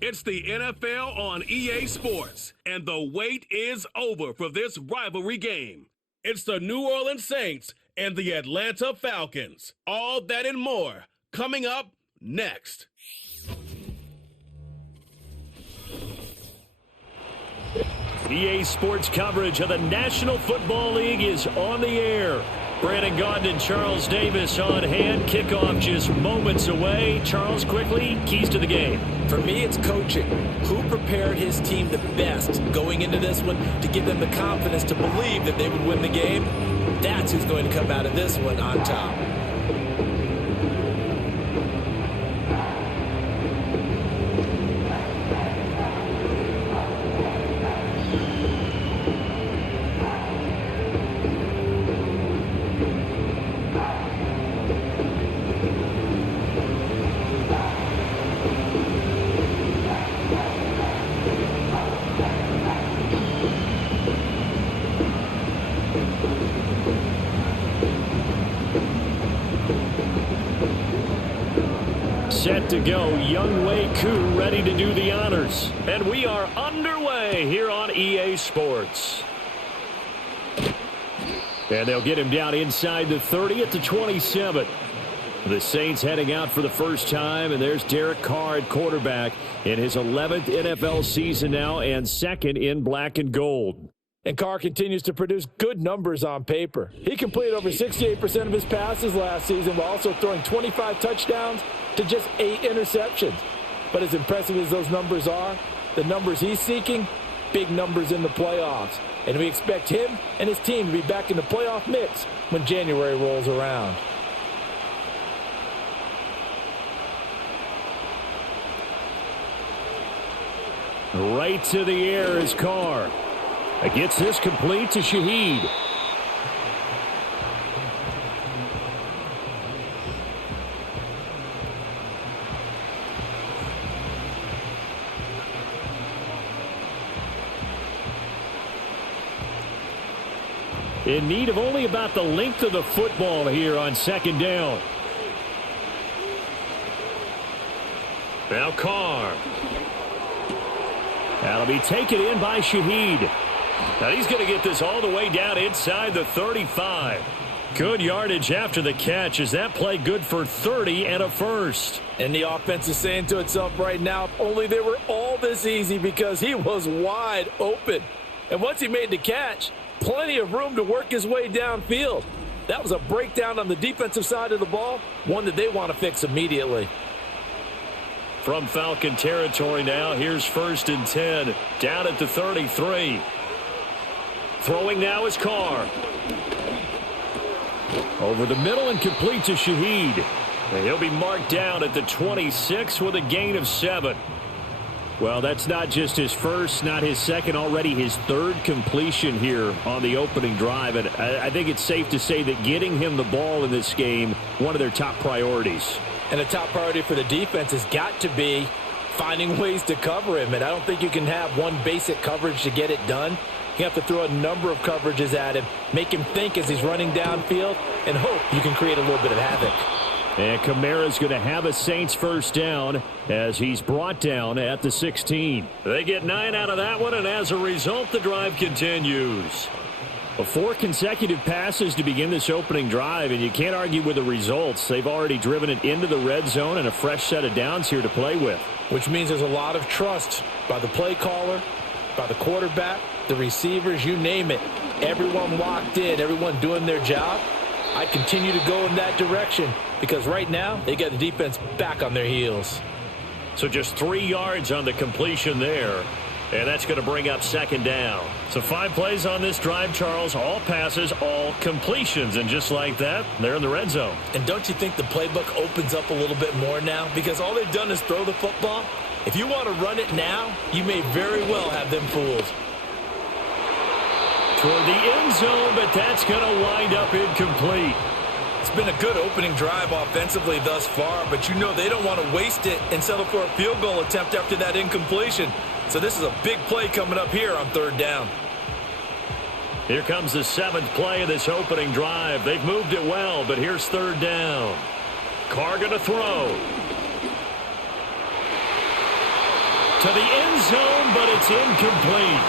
It's the NFL on EA Sports, and the wait is over for this rivalry game. It's the New Orleans Saints and the Atlanta Falcons. All that and more coming up next. EA Sports coverage of the National Football League is on the air. Brandon Gaudin and Charles Davis on hand. Kickoff just moments away. Charles, quickly, keys to the game. For me, it's coaching. Who prepared his team the best going into this one to give them the confidence to believe that they would win the game? That's who's going to come out of this one on top. Set to go, Young Wei Koo ready to do the honors. And we are underway here on EA Sports. And they'll get him down inside the 30 at the 27. The Saints heading out for the first time, and there's Derek Carr at quarterback in his 11th NFL season now and second in black and gold. And Carr continues to produce good numbers on paper. He completed over 68% of his passes last season while also throwing 25 touchdowns to just 8 interceptions. But as impressive as those numbers are, the numbers he's seeking, big numbers in the playoffs. And we expect him and his team to be back in the playoff mix when January rolls around. Right to the air is Carr. Gets this complete to Shaheed. In need of only about the length of the football here on second down. Now Carr. That'll be taken in by Shaheed. Now he's going to get this all the way down inside the 35. Good yardage after the catch. Is that play good for 30 and a first? And the offense is saying to itself right now, if only they were all this easy, because he was wide open. And once he made the catch, plenty of room to work his way downfield. That was a breakdown on the defensive side of the ball, one that they want to fix immediately. From Falcon territory now, here's 1st and 10, down at the 33. Throwing now is Carr. Over the middle and complete to Shaheed. And he'll be marked down at the 26 with a gain of 7. Well, that's not just his first, not his second, already his third completion here on the opening drive. And I think it's safe to say that getting him the ball in this game, one of their top priorities. And a top priority for the defense has got to be finding ways to cover him. And I don't think you can have one basic coverage to get it done. You have to throw a number of coverages at him, make him think as he's running downfield, and hope you can create a little bit of havoc. And Kamara's going to have a Saints first down as he's brought down at the 16. They get 9 out of that one, and as a result, the drive continues. 4 consecutive passes to begin this opening drive, and you can't argue with the results. They've already driven it into the red zone and a fresh set of downs here to play with. Which means there's a lot of trust by the play caller, by the quarterback, the receivers, you name it. Everyone locked in, everyone doing their job. I continue to go in that direction because right now they got the defense back on their heels. So just 3 yards on the completion there. And that's going to bring up second down. So 5 plays on this drive, Charles. All passes, all completions. And just like that, they're in the red zone. And don't you think the playbook opens up a little bit more now? Because all they've done is throw the football. If you want to run it now, you may very well have them fooled. Toward the end zone, but that's going to wind up incomplete. It's been a good opening drive offensively thus far, but you know they don't want to waste it and settle for a field goal attempt after that incompletion. So this is a big play coming up here on 3rd down. Here comes the 7th play of this opening drive. They've moved it well, but here's 3rd down. Carr going to throw. To the end zone, but it's incomplete.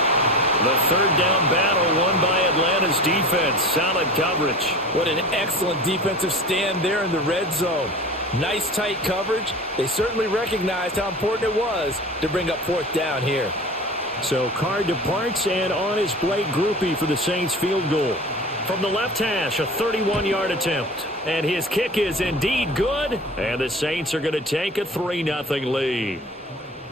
The third down battle won by Atlanta's defense. Solid coverage. What an excellent defensive stand there in the red zone. Nice tight coverage. They certainly recognized how important it was to bring up fourth down here. So Carr departs, and on is Blake Grupe for the Saints field goal. From the left hash, a 31-yard attempt. And his kick is indeed good. And the Saints are going to take a 3-0 lead.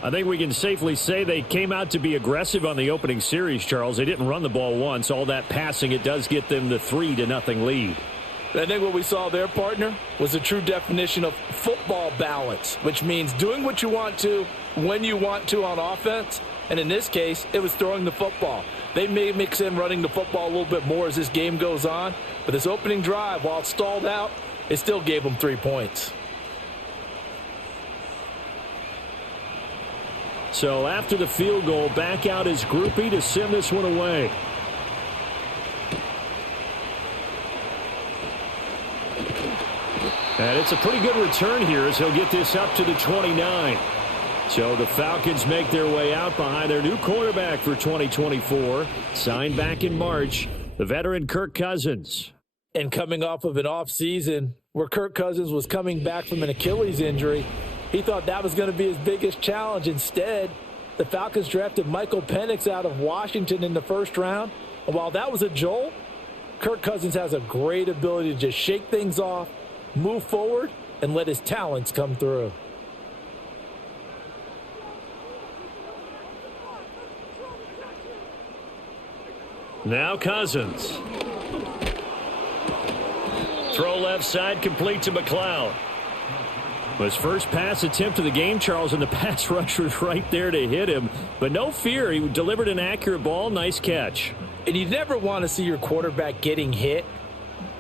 I think we can safely say they came out to be aggressive on the opening series, Charles. They didn't run the ball once. All that passing, it does get them the 3-0 lead. I think what we saw there, partner, was a true definition of football balance, which means doing what you want to when you want to on offense. And in this case, it was throwing the football. They may mix in running the football a little bit more as this game goes on. But this opening drive, while it stalled out, it still gave them 3 points. So after the field goal, back out is Grupe to send this one away. And it's a pretty good return here as he'll get this up to the 29. So the Falcons make their way out behind their new quarterback for 2024, signed back in March, the veteran Kirk Cousins. And coming off of an offseason where Kirk Cousins was coming back from an Achilles injury, he thought that was going to be his biggest challenge. Instead, the Falcons drafted Michael Penix out of Washington in the first round. And while that was a jolt, Kirk Cousins has a great ability to just shake things off, move forward, and let his talents come through. Now Cousins. Throw left side, complete to McLeod. His first pass attempt of the game, Charles, and the pass rush was right there to hit him. But no fear, he delivered an accurate ball. Nice catch. And you never want to see your quarterback getting hit,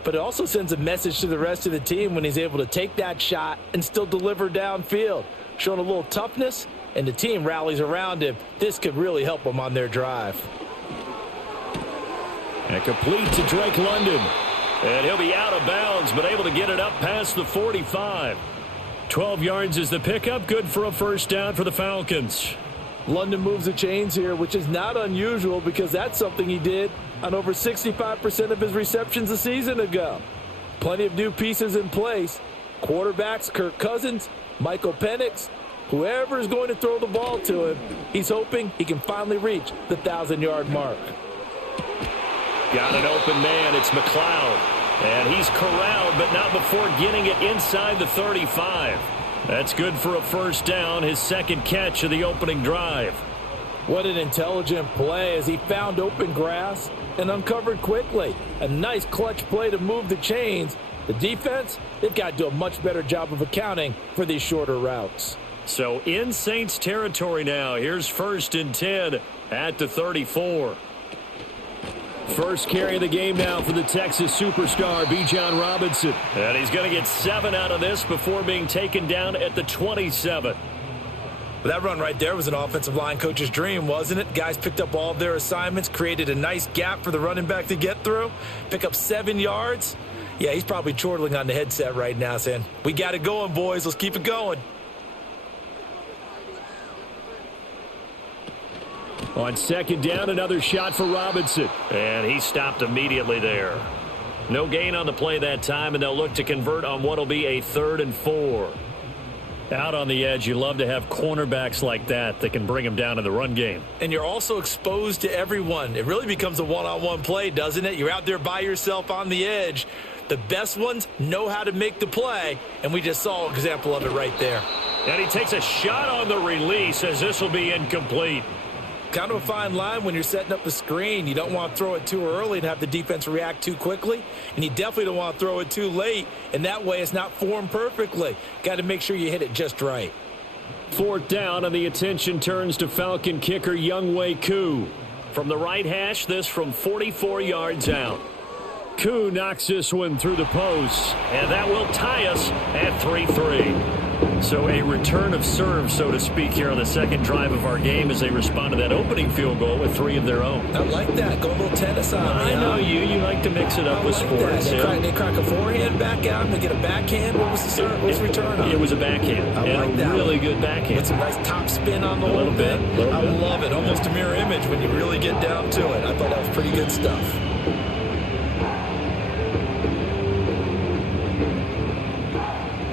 but it also sends a message to the rest of the team when he's able to take that shot and still deliver downfield, showing a little toughness, and the team rallies around him. This could really help them on their drive. And complete to Drake London. And he'll be out of bounds, but able to get it up past the 45. 12 yards is the pickup. Good for a first down for the Falcons. London moves the chains here, which is not unusual because that's something he did on over 65% of his receptions a season ago. Plenty of new pieces in place. Quarterbacks, Kirk Cousins, Michael Penix, whoever is going to throw the ball to him, he's hoping he can finally reach the 1,000-yard mark. Got an open man. It's McLeod. And he's corralled, but not before getting it inside the 35. That's good for a first down, his second catch of the opening drive. What an intelligent play as he found open grass and uncovered quickly. A nice clutch play to move the chains. The defense, they've got to do a much better job of accounting for these shorter routes. So in Saints territory now. Here's 1st and 10 at the 34. First carry of the game now for the Texas superstar, Bijan Robinson. And he's going to get 7 out of this before being taken down at the 27. That run right there was an offensive line coach's dream, wasn't it? Guys picked up all of their assignments, created a nice gap for the running back to get through, pick up 7 yards. Yeah, he's probably chortling on the headset right now saying, we got it going, boys. Let's keep it going. On second down, another shot for Robinson. And he stopped immediately there. No gain on the play that time, and they'll look to convert on what will be a 3rd and 4. Out on the edge, you love to have cornerbacks like that can bring them down in the run game. And you're also exposed to everyone. It really becomes a one-on-one play, doesn't it? You're out there by yourself on the edge. The best ones know how to make the play, and we just saw an example of it right there. And he takes a shot on the release as this will be incomplete. Kind of a fine line when you're setting up the screen. You don't want to throw it too early and have the defense react too quickly. And you definitely don't want to throw it too late. And that way it's not formed perfectly. Got to make sure you hit it just right. 4th down, and the attention turns to Falcon kicker Younghoe Koo. From the right hash, this from 44 yards out. Koo knocks this one through the post. And that will tie us at 3-3. So a return of serve, so to speak, here on the second drive of our game as they respond to that opening field goal with 3 of their own. I like that. Go a little tennis on me. I know you. You like to mix it up with sports. They crack a forehand back out and they get a backhand. What was the serve? What was the return on? It was a backhand. I like that. Really good backhand. With some nice top spin on the whole thing. I love it. Almost a mirror image when you really get down to it. I thought that was pretty good stuff.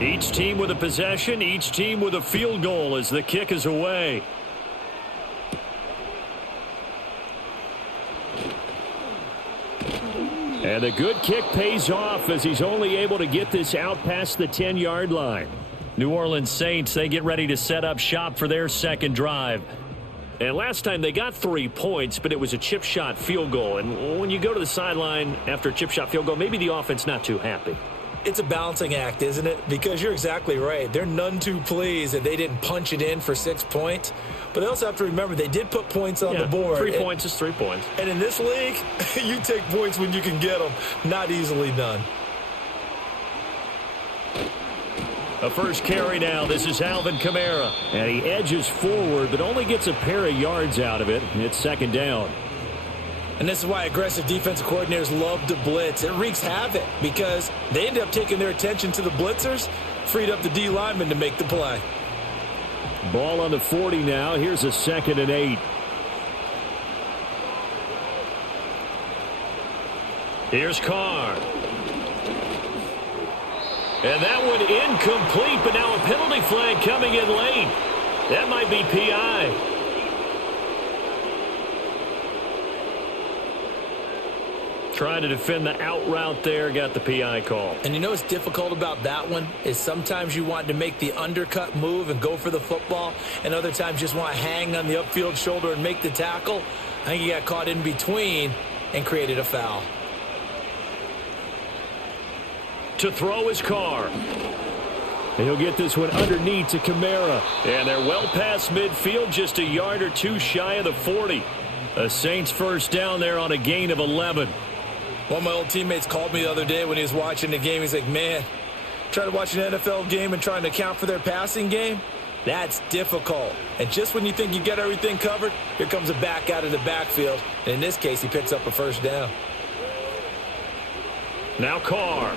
Each team with a possession, each team with a field goal as the kick is away. And a good kick pays off as he's only able to get this out past the 10-yard line. New Orleans Saints, they get ready to set up shop for their second drive. And last time they got 3 points, but it was a chip shot field goal. And when you go to the sideline after a chip shot field goal, maybe the offense not too happy. It's a balancing act, isn't it? Because you're exactly right. They're none too pleased that they didn't punch it in for 6 points. But they also have to remember they did put points on the board. 3 points is 3 points. And in this league, you take points when you can get them. Not easily done. A first carry now. This is Alvin Kamara. And he edges forward, but only gets a pair of yards out of it. It's second down. And this is why aggressive defensive coordinators love to blitz. It wreaks havoc because they end up taking their attention to the blitzers, freed up the D lineman to make the play. Ball on the 40 now. Here's a 2nd and 8. Here's Carr. And that one incomplete, but now a penalty flag coming in late. That might be PI. Trying to defend the out route there, got the PI call. And you know what's difficult about that one is sometimes you want to make the undercut move and go for the football, and other times you just want to hang on the upfield shoulder and make the tackle. I think he got caught in between and created a foul. To throw his Carr. And he'll get this one underneath to Kamara. And they're well past midfield, just a yard or 2 shy of the 40. A Saints first down there on a gain of 11. One of my old teammates called me the other day when he was watching the game. He's like, man, trying to watch an NFL game and trying to account for their passing game, that's difficult. And just when you think you get everything covered, here comes a back out of the backfield. And in this case, he picks up a first down. Now Carr.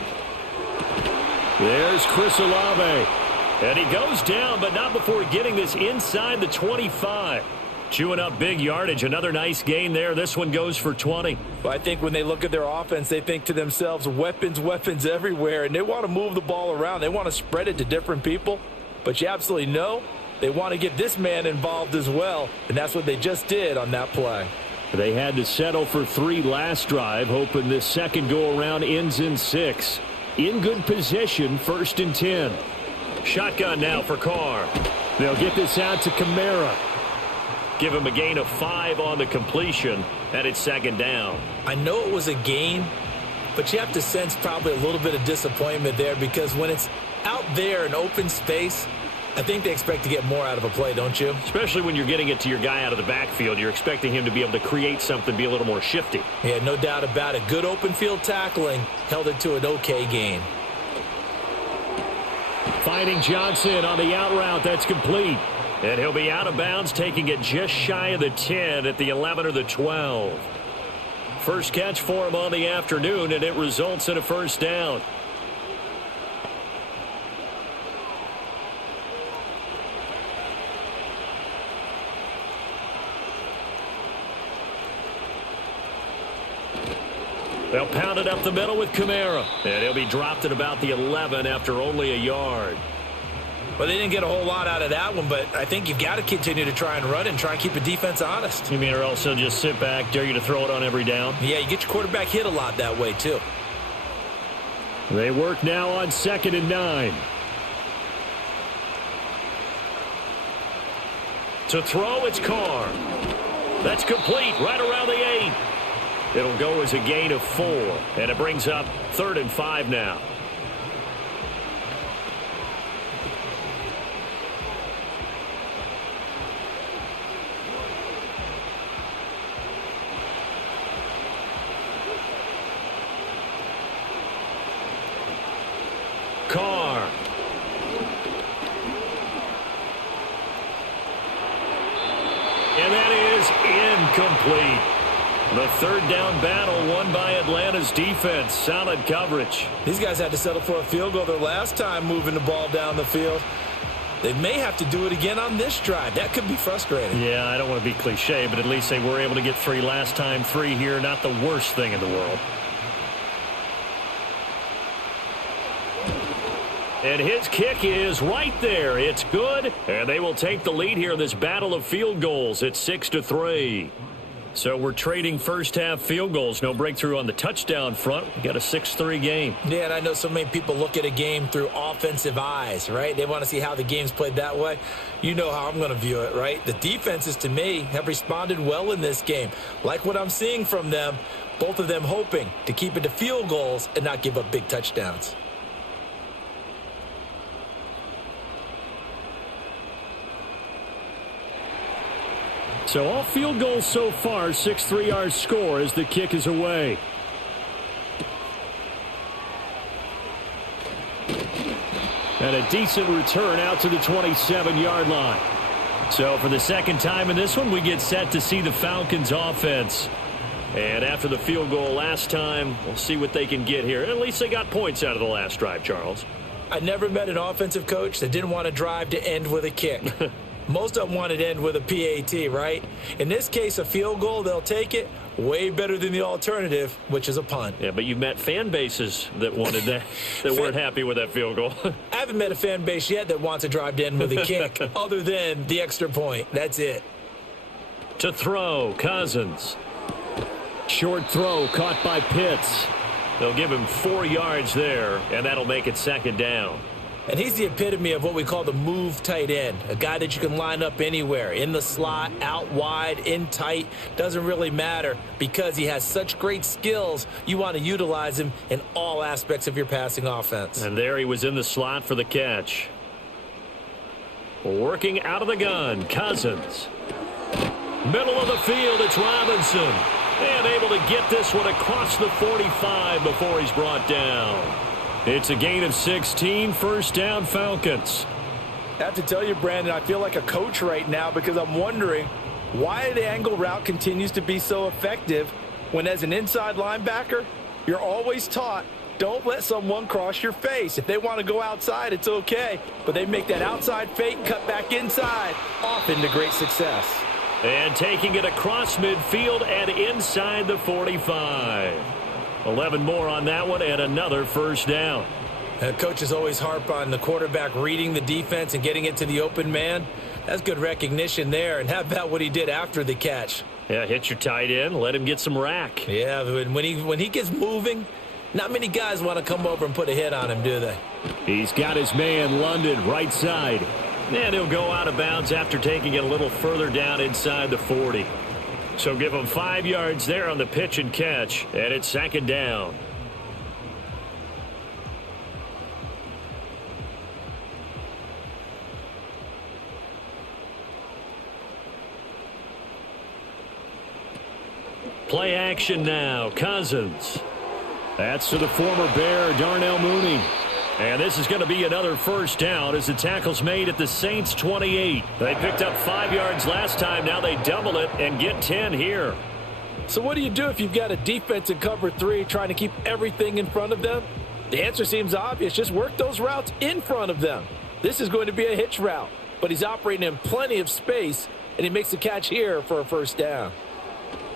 There's Chris Olave. And he goes down, but not before getting this inside the 25. Chewing up big yardage. Another nice gain there. This one goes for 20. Well, I think when they look at their offense, they think to themselves, weapons, weapons everywhere. And they want to move the ball around. They want to spread it to different people. But you absolutely know they want to get this man involved as well. And that's what they just did on that play. They had to settle for 3 last drive, hoping this second go-around ends in 6. In good position, 1st and 10. Shotgun now for Carr. They'll get this out to Kamara. Give him a gain of 5 on the completion, and it's second down. I know it was a gain, but you have to sense probably a little bit of disappointment there because when it's out there in open space, I think they expect to get more out of a play, don't you? Especially when you're getting it to your guy out of the backfield. You're expecting him to be able to create something, be a little more shifty. Yeah, no doubt about it. Good open field tackling held it to an okay gain. Finding Johnson on the out route. That's complete. And he'll be out of bounds, taking it just shy of the 10 at the 11 or the 12. First catch for him on the afternoon, and it results in a first down. They'll pound it up the middle with Kamara. And he'll be dropped at about the 11 after only a yard. Well, they didn't get a whole lot out of that one, but I think you've got to continue to try and run and try and keep the defense honest. You mean or else they'll just sit back, dare you to throw it on every down? Yeah, you get your quarterback hit a lot that way, too. They work now on 2nd and 9. To throw, it's Carr. That's complete right around the 8. It'll go as a gain of 4, and it brings up 3rd and 5 now. Carr. And that is incomplete. The third down battle won by Atlanta's defense. Solid coverage. These guys had to settle for a field goal their last time moving the ball down the field. They may have to do it again on this drive. That could be frustrating. Yeah, I don't want to be cliche, but at least they were able to get 3 last time. 3 here, not the worst thing in the world. And his kick is right there. It's good, and they will take the lead here in this battle of field goals. It's 6-3. So we're trading first-half field goals. No breakthrough on the touchdown front. We got a 6-3 game. Yeah, and I know so many people look at a game through offensive eyes, right? They want to see how the game's played that way. You know how I'm going to view it, right? The defenses, to me, have responded well in this game. Like what I'm seeing from them, both of them hoping to keep it to field goals and not give up big touchdowns. So all field goals so far, 6-3 our score as the kick is away. And a decent return out to the 27-yard line. So for the second time in this one, we get set to see the Falcons offense. And after the field goal last time, we'll see what they can get here. At least they got points out of the last drive, Charles. I never met an offensive coach that didn't want to drive to end with a kick. Most of them want it to end with a PAT, right? In this case, a field goal, they'll take it. Way better than the alternative, which is a punt. Yeah, but you've met fan bases that wanted that, that weren't happy with that field goal. I haven't met a fan base yet that wants to drive to end with a kick, other than the extra point. That's it. To throw, Cousins. Short throw caught by Pitts. They'll give him 4 yards there, and that'll make it second down. And he's the epitome of what we call the move tight end, a guy that you can line up anywhere, in the slot, out wide, in tight, doesn't really matter because he has such great skills. You want to utilize him in all aspects of your passing offense. And there he was in the slot for the catch. Working out of the gun, Cousins. Middle of the field, it's Robinson. And able to get this one across the 45 before he's brought down. It's a gain of 16, first down Falcons. I have to tell you, Brandon, I feel like a coach right now because I'm wondering why the angle route continues to be so effective when as an inside linebacker, you're always taught, don't let someone cross your face. If they want to go outside, it's okay. But they make that outside fake, cut back inside, often to great success. And taking it across midfield and inside the 45. 11 more on that one and another first down. Coaches always harp on the quarterback reading the defense and getting it to the open man. That's good recognition there. And how about what he did after the catch? Yeah, hit your tight end, let him get some rack. Yeah, when he gets moving, not many guys want to come over and put a hit on him, do they? He's got his man, London, right side. And he'll go out of bounds after taking it a little further down inside the 40. So give him 5 yards there on the pitch and catch, and it's second down. Play action now, Cousins. That's to the former Bear, Darnell Mooney. And this is going to be another first down as the tackle's made at the Saints' 28. They picked up 5 yards last time. Now they double it and get 10 here. So what do you do if you've got a defense in cover 3 trying to keep everything in front of them? The answer seems obvious. Just work those routes in front of them. This is going to be a hitch route, but he's operating in plenty of space, and he makes the catch here for a first down.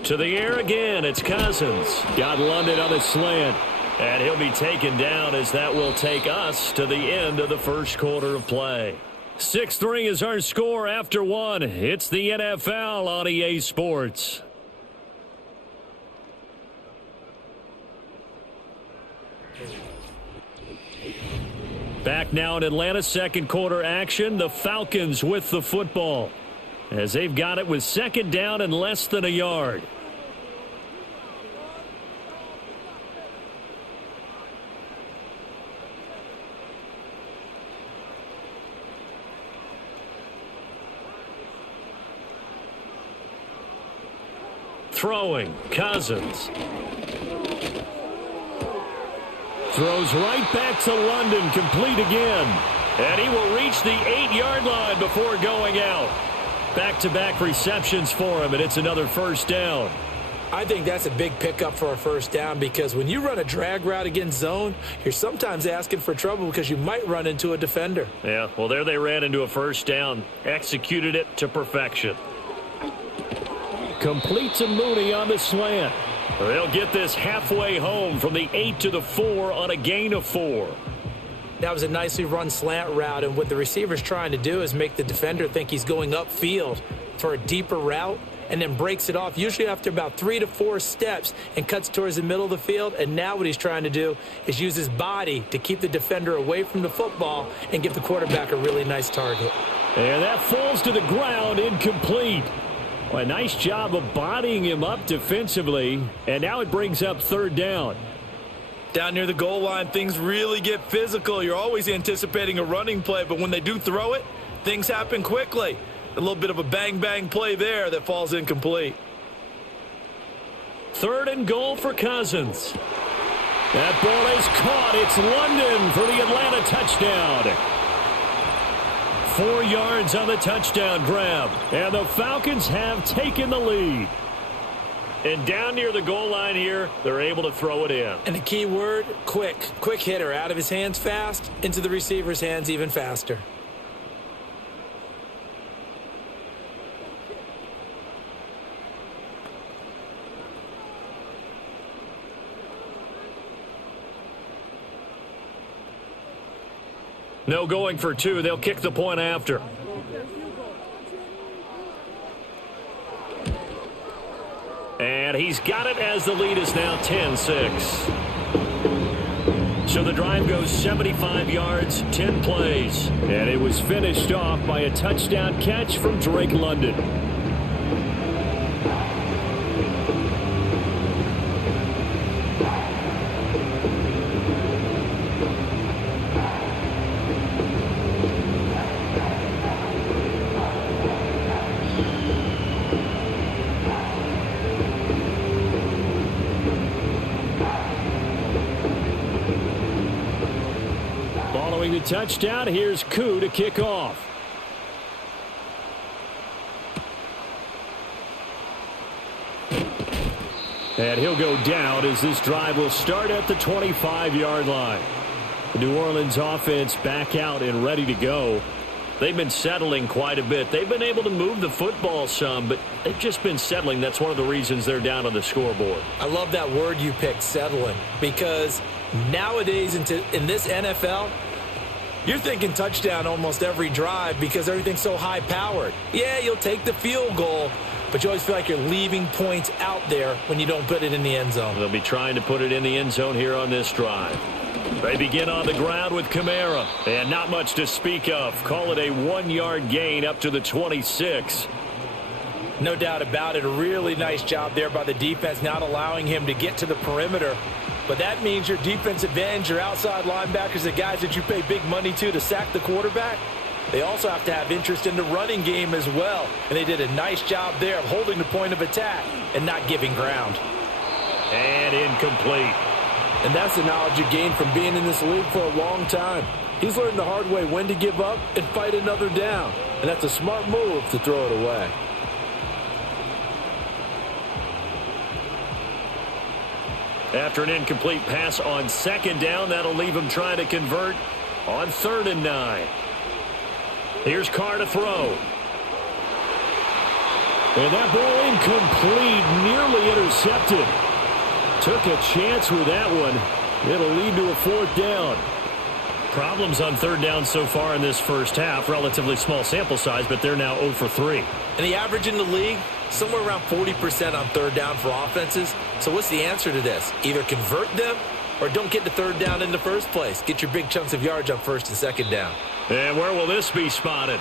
To the air again, it's Cousins. Got London on a slant. And he'll be taken down as that will take us to the end of the first quarter of play. 6-3 is our score after 1. It's the NFL on EA Sports. Back now in Atlanta, second quarter action. The Falcons with the football as they've got it with second down and less than a yard. Throwing, Cousins. Throws right back to London, complete again. And he will reach the 8-yard line before going out. Back-to-back receptions for him, and it's another first down. I think that's a big pickup for a first down because when you run a drag route against zone, you're sometimes asking for trouble because you might run into a defender. Yeah, well, there they ran into a first down. Executed it to perfection. Complete to Mooney on the slant. They'll get this halfway home from the 8 to the 4 on a gain of 4. That was a nicely run slant route, and what the receiver's trying to do is make the defender think he's going upfield for a deeper route and then breaks it off, usually after about 3 to 4 steps, and cuts towards the middle of the field. And now what he's trying to do is use his body to keep the defender away from the football and give the quarterback a really nice target. And that falls to the ground, incomplete. Well, a nice job of bodying him up defensively, and now it brings up third down. Down near the goal line, things really get physical. You're always anticipating a running play, but when they do throw it, things happen quickly. A little bit of a bang-bang play there that falls incomplete. Third and goal for Cousins. That ball is caught. It's London for the Atlanta touchdown. 4 yards on the touchdown grab. And the Falcons have taken the lead. And down near the goal line here, they're able to throw it in. And the key word, quick. Quick hitter, out of his hands fast, into the receiver's hands even faster. No going for 2. They'll kick the point after. And he's got it as the lead is now 10-6. So the drive goes 75 yards, 10 plays. And it was finished off by a touchdown catch from Drake London. Following the touchdown, here's Koo to kick off. And he'll go down as this drive will start at the 25-yard line. The New Orleans offense back out and ready to go. They've been settling quite a bit. They've been able to move the football some, but they've just been settling. That's one of the reasons they're down on the scoreboard. I love that word you picked, settling, because nowadays in this NFL, you're thinking touchdown almost every drive because everything's so high-powered. Yeah, you'll take the field goal, but you always feel like you're leaving points out there when you don't put it in the end zone. They'll be trying to put it in the end zone here on this drive. They begin on the ground with Kamara, and not much to speak of. Call it a 1-yard gain up to the 26. No doubt about it. A really nice job there by the defense, not allowing him to get to the perimeter. But that means your defensive ends, your outside linebackers, the guys that you pay big money to sack the quarterback, they also have to have interest in the running game as well. And they did a nice job there of holding the point of attack and not giving ground. And incomplete. And that's the knowledge you gain from being in this league for a long time. He's learned the hard way when to give up and fight another down. And that's a smart move to throw it away. After an incomplete pass on second down, that'll leave him trying to convert on 3rd and 9. Here's Carr to throw. And that ball incomplete, nearly intercepted. Took a chance with that one. It'll lead to a 4th down. Problems on 3rd down so far in this first half. Relatively small sample size, but they're now 0 for 3. And the average in the league, somewhere around 40% on 3rd down for offenses. So what's the answer to this? Either convert them or don't get the 3rd down in the first place. Get your big chunks of yards on 1st and 2nd down. And where will this be spotted?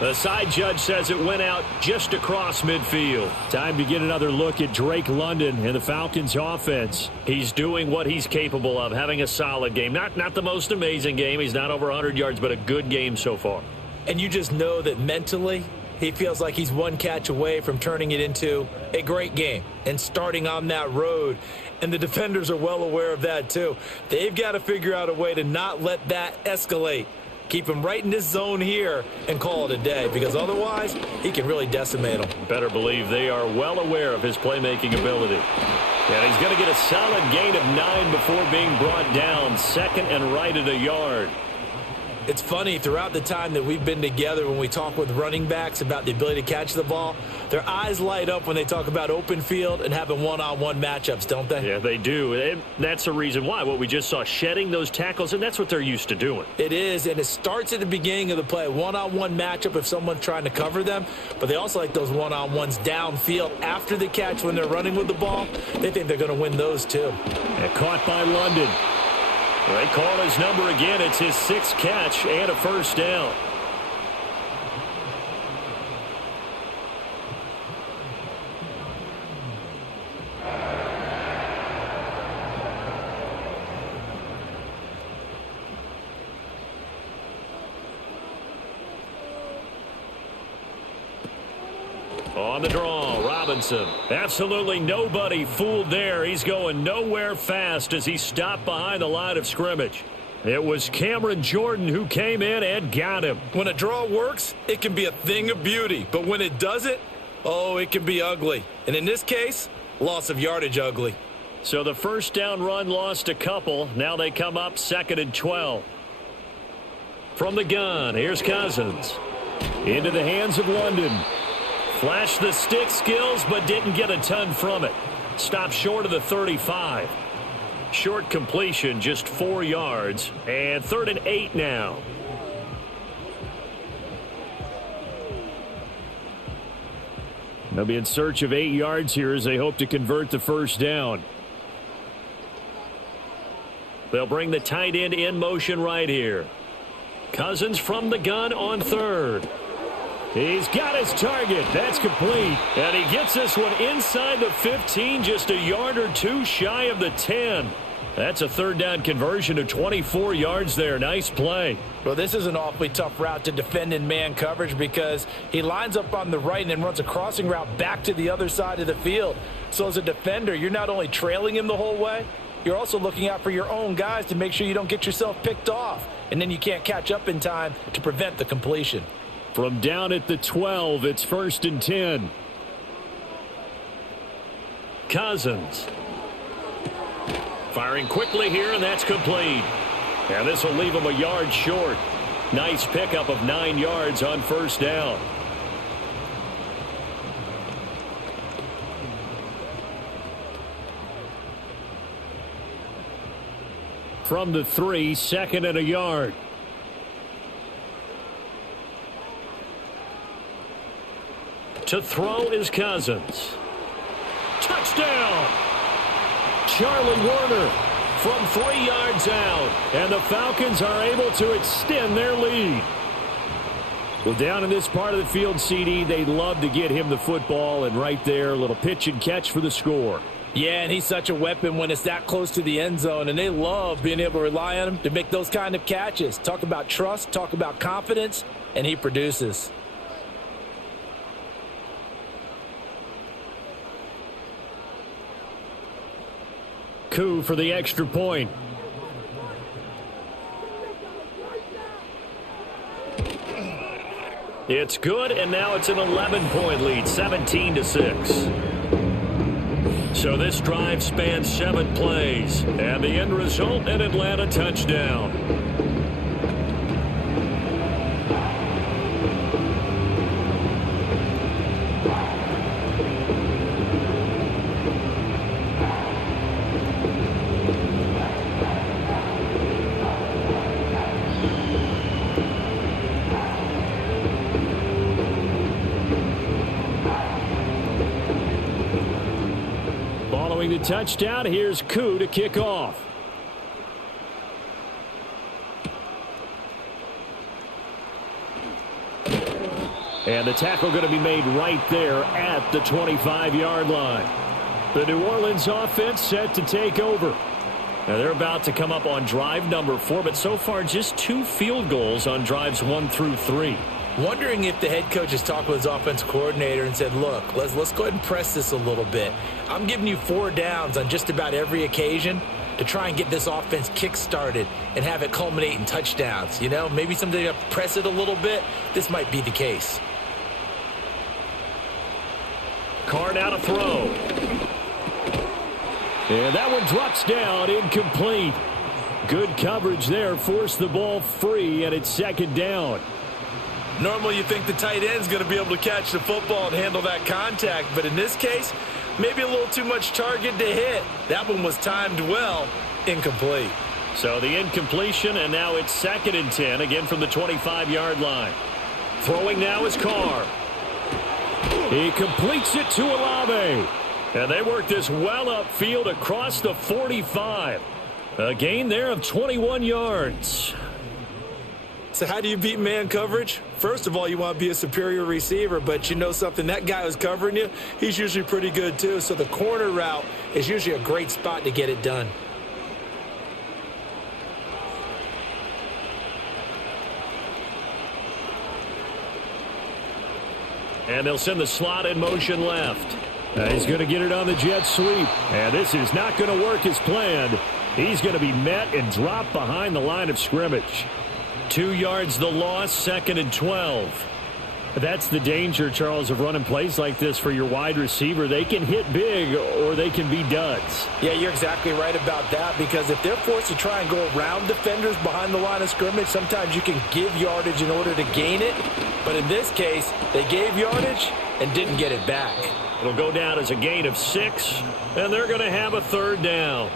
The side judge says it went out just across midfield. Time to get another look at Drake London and the Falcons offense. He's doing what he's capable of, having a solid game. Not the most amazing game. He's not over 100 yards, but a good game so far. And you just know that mentally, he feels like he's one catch away from turning it into a great game and starting on that road. And the defenders are well aware of that too. They've got to figure out a way to not let that escalate Keep him right in this zone here and call it a day, because otherwise he can really decimate them. Better believe they are well aware of his playmaking ability. And he's going to get a solid gain of 9 before being brought down, second and right at a yard. It's funny, throughout the time that we've been together, when we talk with running backs about the ability to catch the ball, their eyes light up when they talk about open field and having one-on-one matchups, don't they? Yeah, they do. And that's the reason why. What we just saw, shedding those tackles, and that's what they're used to doing. It is, and it starts at the beginning of the play. One-on-one matchup if someone's trying to cover them, but they also like those one-on-ones downfield after the catch when they're running with the ball. They think they're going to win those too. And caught by London. They call his number again. It's his 6th catch and a first down. On the draw, Robinson. Absolutely nobody fooled there. He's going nowhere fast as he stopped behind the line of scrimmage. It was Cameron Jordan who came in and got him. When a draw works, it can be a thing of beauty. But when it doesn't, oh, it can be ugly. And in this case, loss of yardage ugly. So the first down run lost a couple. Now they come up 2nd and 12. From the gun, here's Cousins. Into the hands of London. Flashed the stick skills, but didn't get a ton from it. Stopped short of the 35. Short completion, just 4 yards. And 3rd and 8 now. They'll be in search of 8 yards here as they hope to convert the first down. They'll bring the tight end in motion right here. Cousins from the gun on 3rd. He's got his target. That's complete. And he gets this one inside the 15, just a yard or 2 shy of the 10. That's a 3rd down conversion of 24 yards there. Nice play. Well, this is an awfully tough route to defend in man coverage because he lines up on the right and then runs a crossing route back to the other side of the field. So as a defender, you're not only trailing him the whole way, you're also looking out for your own guys to make sure you don't get yourself picked off. And then you can't catch up in time to prevent the completion. From down at the 12, it's 1st and 10. Cousins. Firing quickly here, and that's complete. And this will leave him a yard short. Nice pickup of 9 yards on first down. From the 3, 2nd and a yard. To throw is Cousins. Touchdown! Charlie Warner from 3 yards out. And the Falcons are able to extend their lead. Well, down in this part of the field, CD, they love to get him the football. And right there, a little pitch and catch for the score. Yeah, and he's such a weapon when it's that close to the end zone. And they love being able to rely on him to make those kind of catches. Talk about trust, talk about confidence, and he produces. Coup for the extra point. It's good, and now it's an 11-point lead, 17-6. So this drive spans 7 plays, and the end result, an Atlanta touchdown. Following the touchdown, here's Koo to kick off. And the tackle going to be made right there at the 25-yard line. The New Orleans offense set to take over. Now they're about to come up on drive number 4, but so far just 2 field goals on drives 1 through 3. Wondering if the head coach has talked with his offense coordinator and said, look, let's go ahead and press this a little bit. I'm giving you 4 downs on just about every occasion. to try and get this offense kick-started and have it culminate in touchdowns. You know, maybe someday to press it a little bit. This might be the case. Carr now to throw. And that one drops down, incomplete. Good coverage there, forced the ball free, and it's second down. Normally you think the tight end's going to be able to catch the football and handle that contact, but in this case, maybe a little too much target to hit. That one was timed well, incomplete. So the incompletion, and now it's 2nd and 10, again from the 25-yard line. Throwing now is Carr. He completes it to Olave. And they work this well upfield across the 45. A gain there of 21 yards. So how do you beat man coverage? First of all, you want to be a superior receiver, but you know something, that guy who's covering you, he's usually pretty good too. So the corner route is usually a great spot to get it done. And they'll send the slot in motion left. He's going to get it on the jet sweep. And this is not going to work as planned. He's going to be met and dropped behind the line of scrimmage. 2 yards the loss, 2nd and 12. That's the danger, Charles, of running plays like this for your wide receiver. They can hit big or they can be duds. Yeah, you're exactly right about that, because if they're forced to try and go around defenders behind the line of scrimmage, sometimes you can give yardage in order to gain it. But in this case, they gave yardage and didn't get it back. It'll go down as a gain of 6, and they're going to have a 3rd down.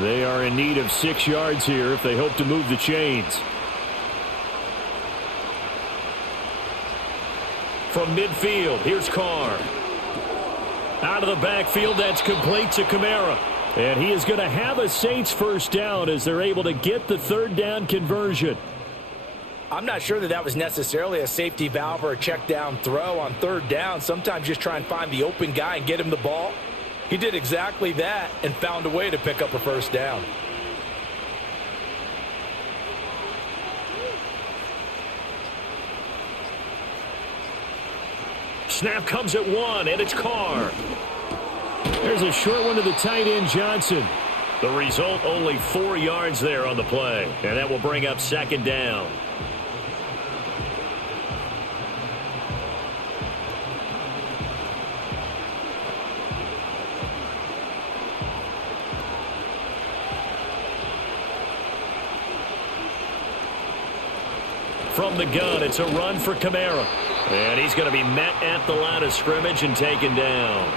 They are in need of 6 yards here if they hope to move the chains. From midfield, here's Carr. Out of the backfield, that's complete to Kamara. And he is going to have a Saints 1st down as they're able to get the 3rd down conversion. I'm not sure that was necessarily a safety valve or a check down throw on 3rd down. Sometimes just try and find the open guy and get him the ball. He did exactly that and found a way to pick up a 1st down. Snap comes at 1, and it's Carr. There's a short one to the tight end, Johnson. The result, only 4 yards there on the play, and that will bring up 2nd down. From the gun, it's a run for Kamara. And he's going to be met at the line of scrimmage and taken down.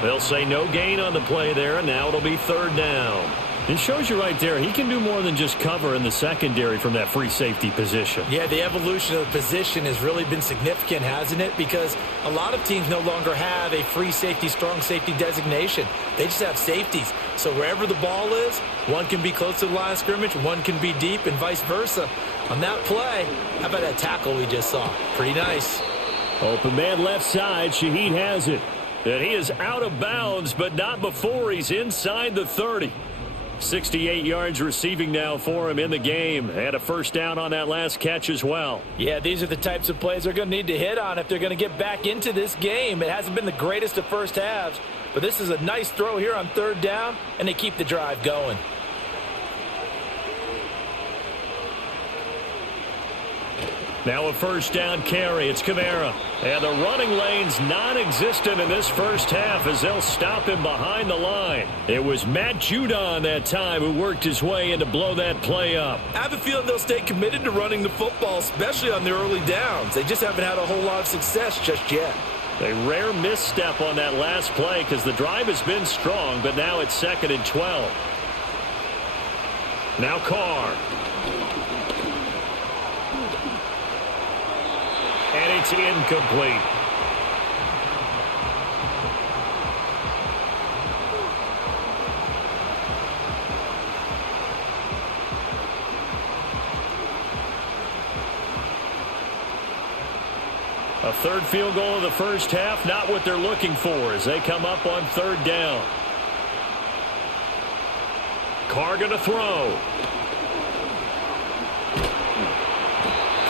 They'll say no gain on the play there, and now it'll be 3rd down. It shows you right there, he can do more than just cover in the secondary from that free safety position. Yeah, the evolution of the position has really been significant, hasn't it? Because a lot of teams no longer have a free safety, strong safety designation. They just have safeties. So wherever the ball is, one can be close to the line of scrimmage, one can be deep, and vice versa. On that play, how about that tackle we just saw? Pretty nice. Open man left side, Shaheed has it. And he is out of bounds, but not before he's inside the 30. 68 yards receiving now for him in the game. Had a 1st down on that last catch as well. Yeah, these are the types of plays they're going to need to hit on if they're going to get back into this game. It hasn't been the greatest of first halves, but this is a nice throw here on 3rd down, and they keep the drive going. Now a 1st down carry. It's Kamara. And the running lane's non-existent in this 1st half as they'll stop him behind the line. It was Matt Judon that time who worked his way in to blow that play up. I have a feeling they'll stay committed to running the football, especially on the early downs. They just haven't had a whole lot of success just yet. A rare misstep on that last play because the drive has been strong, but now it's 2nd and 12. Now Carr. And it's incomplete. A 3rd field goal of the 1st half, not what they're looking for as they come up on 3rd down. Carr going to throw.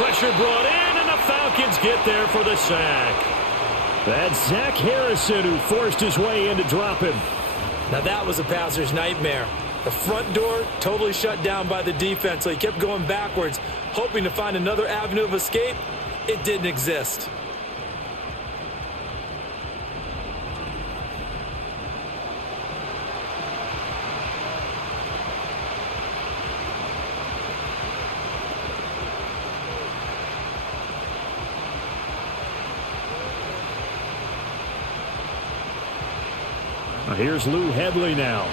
Pressure brought in, and the Falcons get there for the sack. That's Zach Harrison who forced his way in to drop him. Now that was a passer's nightmare. The front door totally shut down by the defense, so he kept going backwards, hoping to find another avenue of escape. It didn't exist. Here's Lou Hedley now.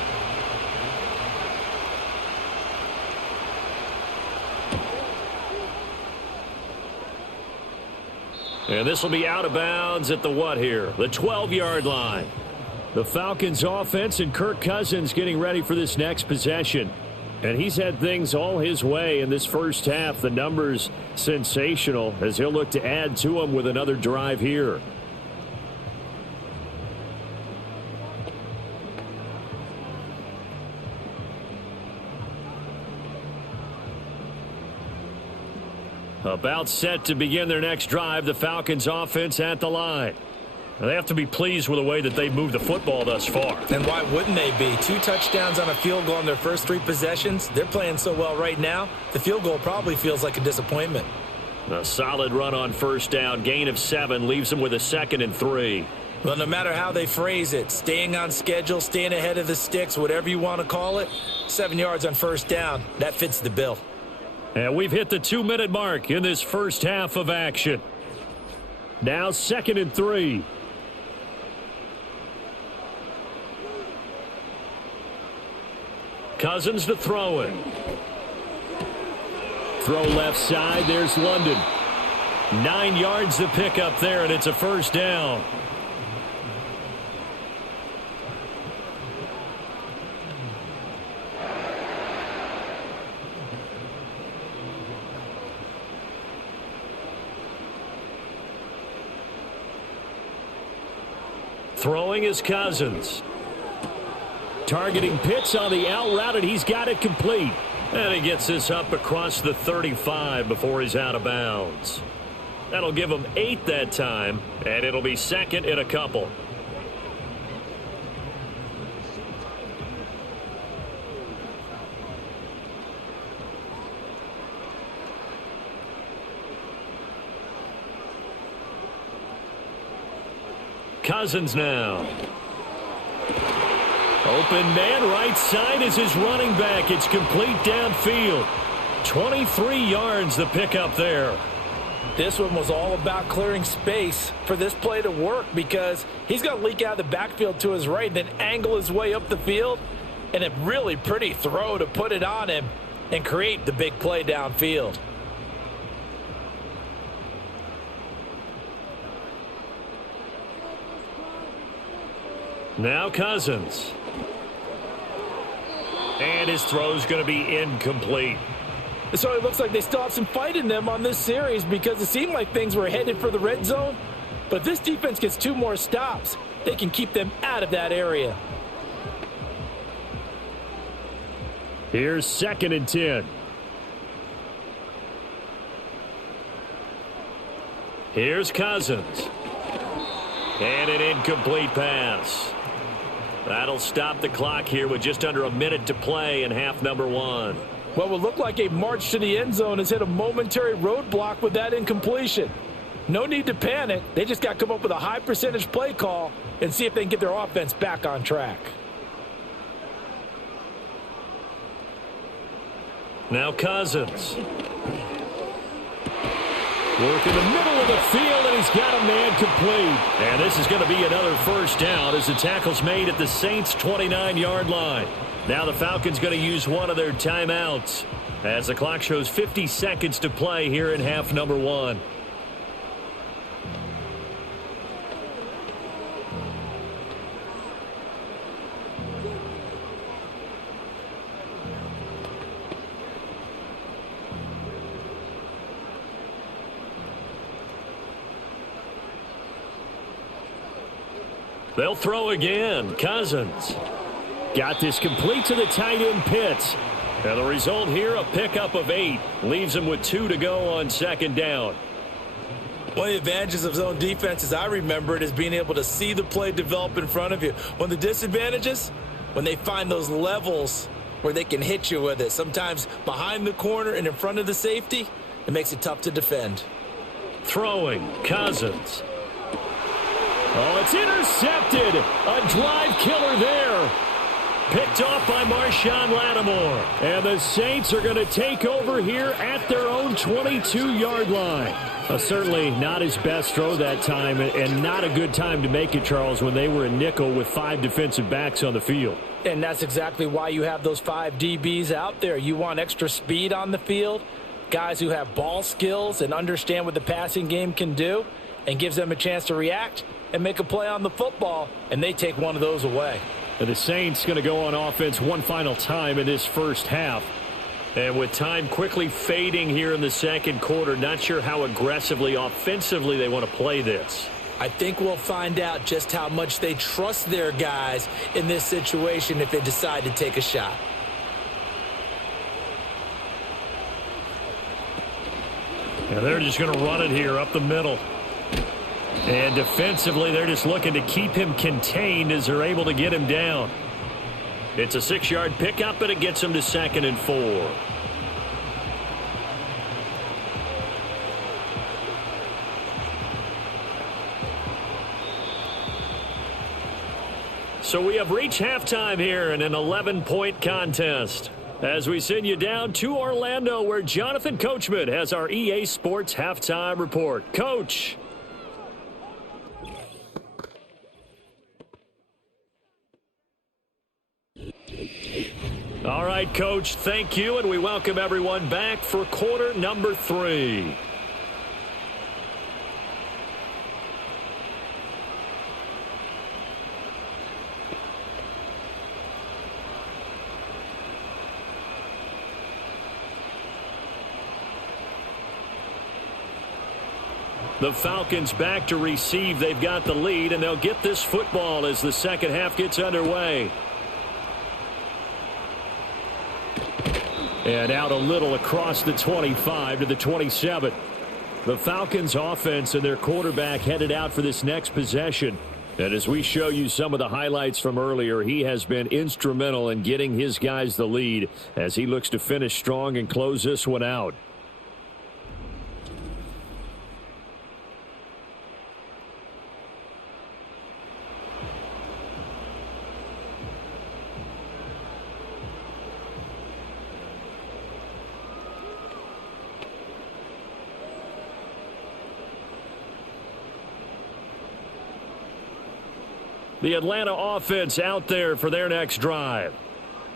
And this will be out of bounds at the what here? The 12-yard line. The Falcons offense and Kirk Cousins getting ready for this next possession. And he's had things all his way in this first half. The numbers sensational as he'll look to add to them with another drive here. About set to begin their next drive, the Falcons offense at the line. They have to be pleased with the way that they've moved the football thus far. And why wouldn't they be? 2 touchdowns on a field goal in their first 3 possessions. They're playing so well right now, the field goal probably feels like a disappointment. A solid run on first down, gain of 7, leaves them with a 2nd and 3. Well, no matter how they phrase it, staying on schedule, staying ahead of the sticks, whatever you want to call it, 7 yards on first down, that fits the bill. And we've hit the 2-minute mark in this first half of action. Now 2nd and 3. Cousins to throw it. Throw left side. There's London. 9 yards to pick up there, and it's a first down. Throwing is Cousins. Targeting Pitts on the out route, and he's got it complete. And he gets this up across the 35 before he's out of bounds. That'll give him 8 that time, and it'll be 2nd and a couple. Cousins now. Open man right side is his running back. It's complete downfield. 23 yards the pickup there. This one was all about clearing space for this play to work because he's going to leak out of the backfield to his right, then angle his way up the field, and a really pretty throw to put it on him and create the big play downfield. Now Cousins. And his throw's going to be incomplete. So it looks like they still have some fight in them on this series because it seemed like things were headed for the red zone. But if this defense gets 2 more stops, they can keep them out of that area. Here's 2nd and 10. Here's Cousins. And an incomplete pass. That'll stop the clock here with just under a minute to play in half number 1. What would look like a march to the end zone has hit a momentary roadblock with that incompletion. No need to panic. They just got to come up with a high percentage play call and see if they can get their offense back on track. Now Cousins. Work in the middle of the field, and he's got a man complete. And this is going to be another first down as the tackle's made at the Saints' 29-yard line. Now the Falcons going to use one of their timeouts as the clock shows 50 seconds to play here in half number 1. They'll throw again. Cousins got this complete to the tight end Pitts. And the result here, a pickup of 8. Leaves them with 2 to go on second down. One of the advantages of zone defense, as I remember it, is being able to see the play develop in front of you. One of the disadvantages, when they find those levels where they can hit you with it, sometimes behind the corner and in front of the safety, it makes it tough to defend. Throwing, Cousins. Oh, it's intercepted. A drive killer there. Picked off by Marshawn Lattimore. And the Saints are going to take over here at their own 22-yard line. Certainly not his best throw that time, and not a good time to make it, Charles, when they were in nickel with 5 defensive backs on the field. And that's exactly why you have those 5 DBs out there. You want extra speed on the field, guys who have ball skills and understand what the passing game can do, and gives them a chance to react and make a play on the football, and they take one of those away. And the Saints going to go on offense one final time in this first half. And with time quickly fading here in the second quarter, not sure how aggressively, offensively they want to play this. I think we'll find out just how much they trust their guys in this situation if they decide to take a shot. And they're just going to run it here up the middle. And defensively, they're just looking to keep him contained as they're able to get him down. It's a 6-yard pickup, and it gets him to 2nd and 4. So we have reached halftime here in an 11-point contest, as we send you down to Orlando, where Jonathan Coachman has our EA Sports Halftime Report. Coach. All right, Coach, thank you, and we welcome everyone back for quarter number 3. The Falcons back to receive. They've got the lead, and they'll get this football as the second half gets underway. And out a little across the 25 to the 27. The Falcons offense and their quarterback headed out for this next possession. And as we show you some of the highlights from earlier, he has been instrumental in getting his guys the lead as he looks to finish strong and close this one out. The Atlanta offense out there for their next drive.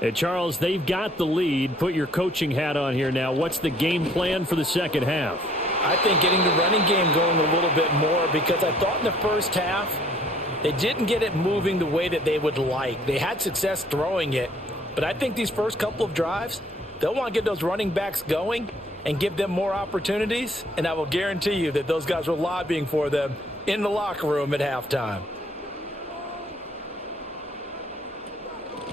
And Charles, they've got the lead. Put your coaching hat on here now. What's the game plan for the second half? I think getting the running game going a little bit more, because I thought in the first half they didn't get it moving the way that they would like. They had success throwing it, but I think these first couple of drives, they'll want to get those running backs going and give them more opportunities, and I will guarantee you that those guys were lobbying for them in the locker room at halftime.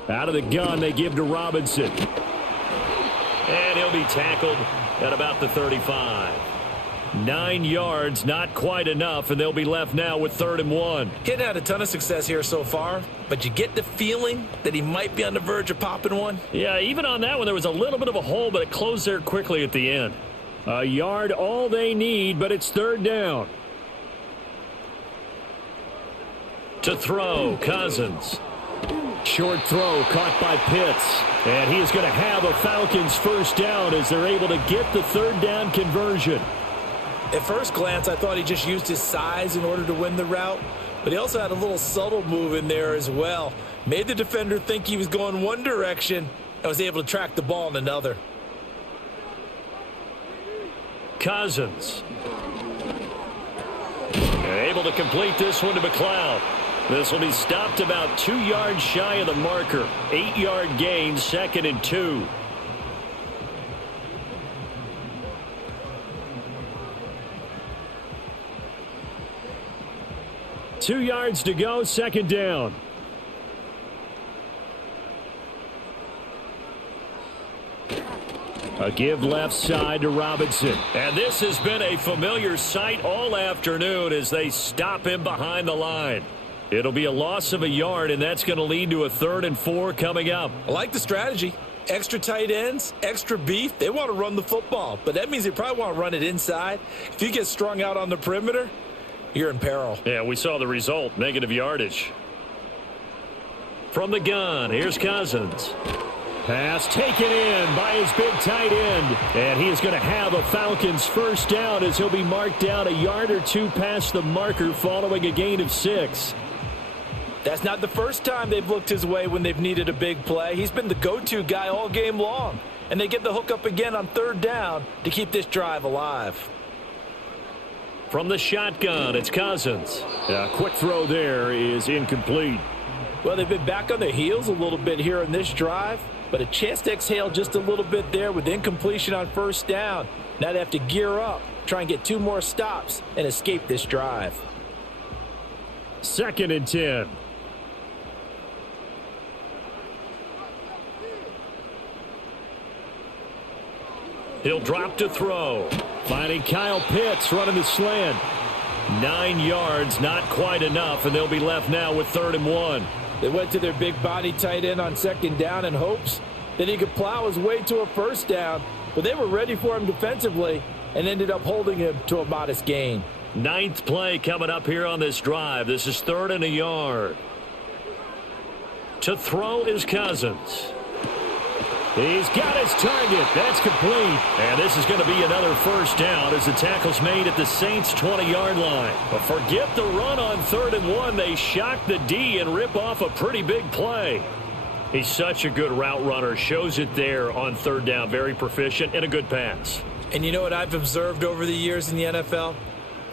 Out of the gun, they give to Robinson. And he'll be tackled at about the 35. 9 yards, not quite enough, and they'll be left now with 3rd and 1. He hadn't had a ton of success here so far, but you get the feeling that he might be on the verge of popping one. Yeah, even on that one, there was a little bit of a hole, but it closed there quickly at the end. A yard, all they need, but it's 3rd down. To throw, Cousins. Short throw caught by Pitts. And he is going to have a Falcons first down as they're able to get the 3rd down conversion. At first glance, I thought he just used his size in order to win the route, but he also had a little subtle move in there as well. Made the defender think he was going one direction and was able to track the ball in another. Cousins. Able to complete this one to McLeod. This will be stopped about 2 yards shy of the marker. 8-yard gain, 2nd and 2. Two yards to go, 2nd down. A give left side to Robinson. And this has been a familiar sight all afternoon as they stop him behind the line. It'll be a loss of a yard, and that's going to lead to a 3rd and 4 coming up. I like the strategy. Extra tight ends, extra beef. They want to run the football, but that means they probably want to run it inside. If you get strung out on the perimeter, you're in peril. Yeah, we saw the result, negative yardage. From the gun, here's Cousins. Pass taken in by his big tight end. And he is going to have a Falcons first down as he'll be marked down a yard or two past the marker following a gain of 6. That's not the first time they've looked his way when they've needed a big play. He's been the go-to guy all game long. And they get the hook up again on 3rd down to keep this drive alive. From the shotgun, it's Cousins. A quick throw there is incomplete. Well, they've been back on their heels a little bit here in this drive, but a chance to exhale just a little bit there with incompletion on 1st down. Now they have to gear up, try and get 2 more stops, and escape this drive. 2nd and 10. He'll drop to throw. Finding Kyle Pitts running the slant. 9 yards, not quite enough, and they'll be left now with 3rd and 1. They went to their big body tight end on 2nd down in hopes that he could plow his way to a 1st down, but they were ready for him defensively and ended up holding him to a modest gain. 9th play coming up here on this drive. This is 3rd and a yard. To throw is Cousins. He's got his target. That's complete. And this is going to be another 1st down as the tackle's made at the Saints' 20-yard line. But forget the run on 3rd and 1. They shock the D and rip off a pretty big play. He's such a good route runner. Shows it there on 3rd down. Very proficient and a good pass. And you know what I've observed over the years in the NFL?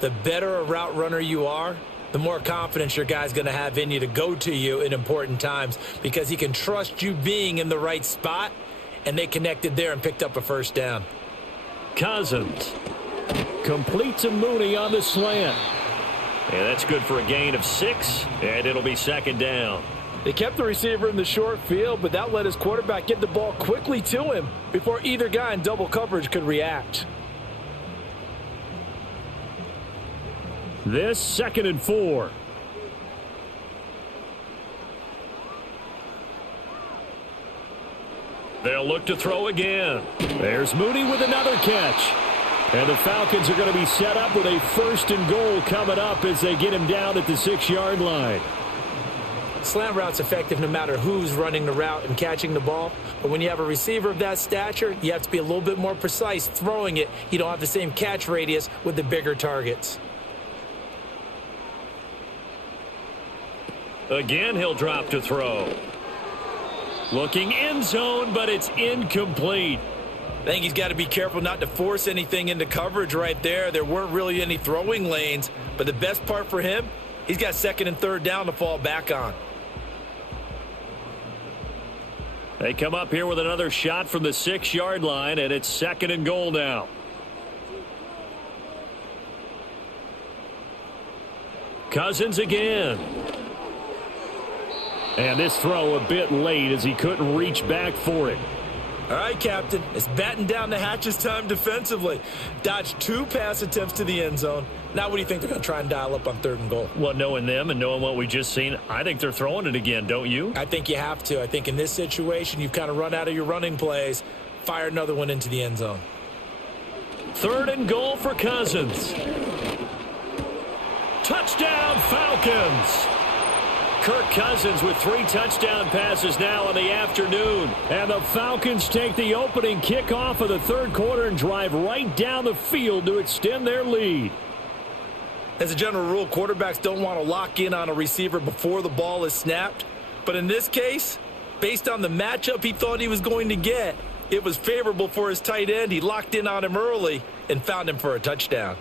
The better a route runner you are, the more confidence your guy's going to have in you to go to you in important times because he can trust you being in the right spot, and they connected there and picked up a 1st down. Cousins completes a Mooney on the slant. And that's good for a gain of 6, and it'll be 2nd down. They kept the receiver in the short field, but that let his quarterback get the ball quickly to him before either guy in double coverage could react. This 2nd and 4. They'll look to throw again. There's Mooney with another catch. And the Falcons are going to be set up with a 1st and goal coming up as they get him down at the 6-yard line. Slant route's effective no matter who's running the route and catching the ball. But when you have a receiver of that stature, you have to be a little bit more precise throwing it. You don't have the same catch radius with the bigger targets. Again, he'll drop to throw. Looking end zone, but it's incomplete. I think he's got to be careful not to force anything into coverage right there. There weren't really any throwing lanes, but the best part for him, he's got 2nd and 3rd down to fall back on. They come up here with another shot from the 6-yard line, and it's 2nd and goal now. Cousins again. And this throw a bit late as he couldn't reach back for it. All right, Captain. It's batten down the hatches time defensively. Dodged 2 pass attempts to the end zone. Now what do you think they're going to try and dial up on 3rd and goal? Well, knowing them and knowing what we just seen, I think they're throwing it again, don't you? I think you have to. I think in this situation, you've kind of run out of your running plays. Fire another one into the end zone. 3rd and goal for Cousins. Touchdown, Falcons! Kirk Cousins with 3 touchdown passes now in the afternoon. And the Falcons take the opening kickoff of the 3rd quarter and drive right down the field to extend their lead. As a general rule, quarterbacks don't want to lock in on a receiver before the ball is snapped. But in this case, based on the matchup he thought he was going to get, it was favorable for his tight end. He locked in on him early and found him for a touchdown.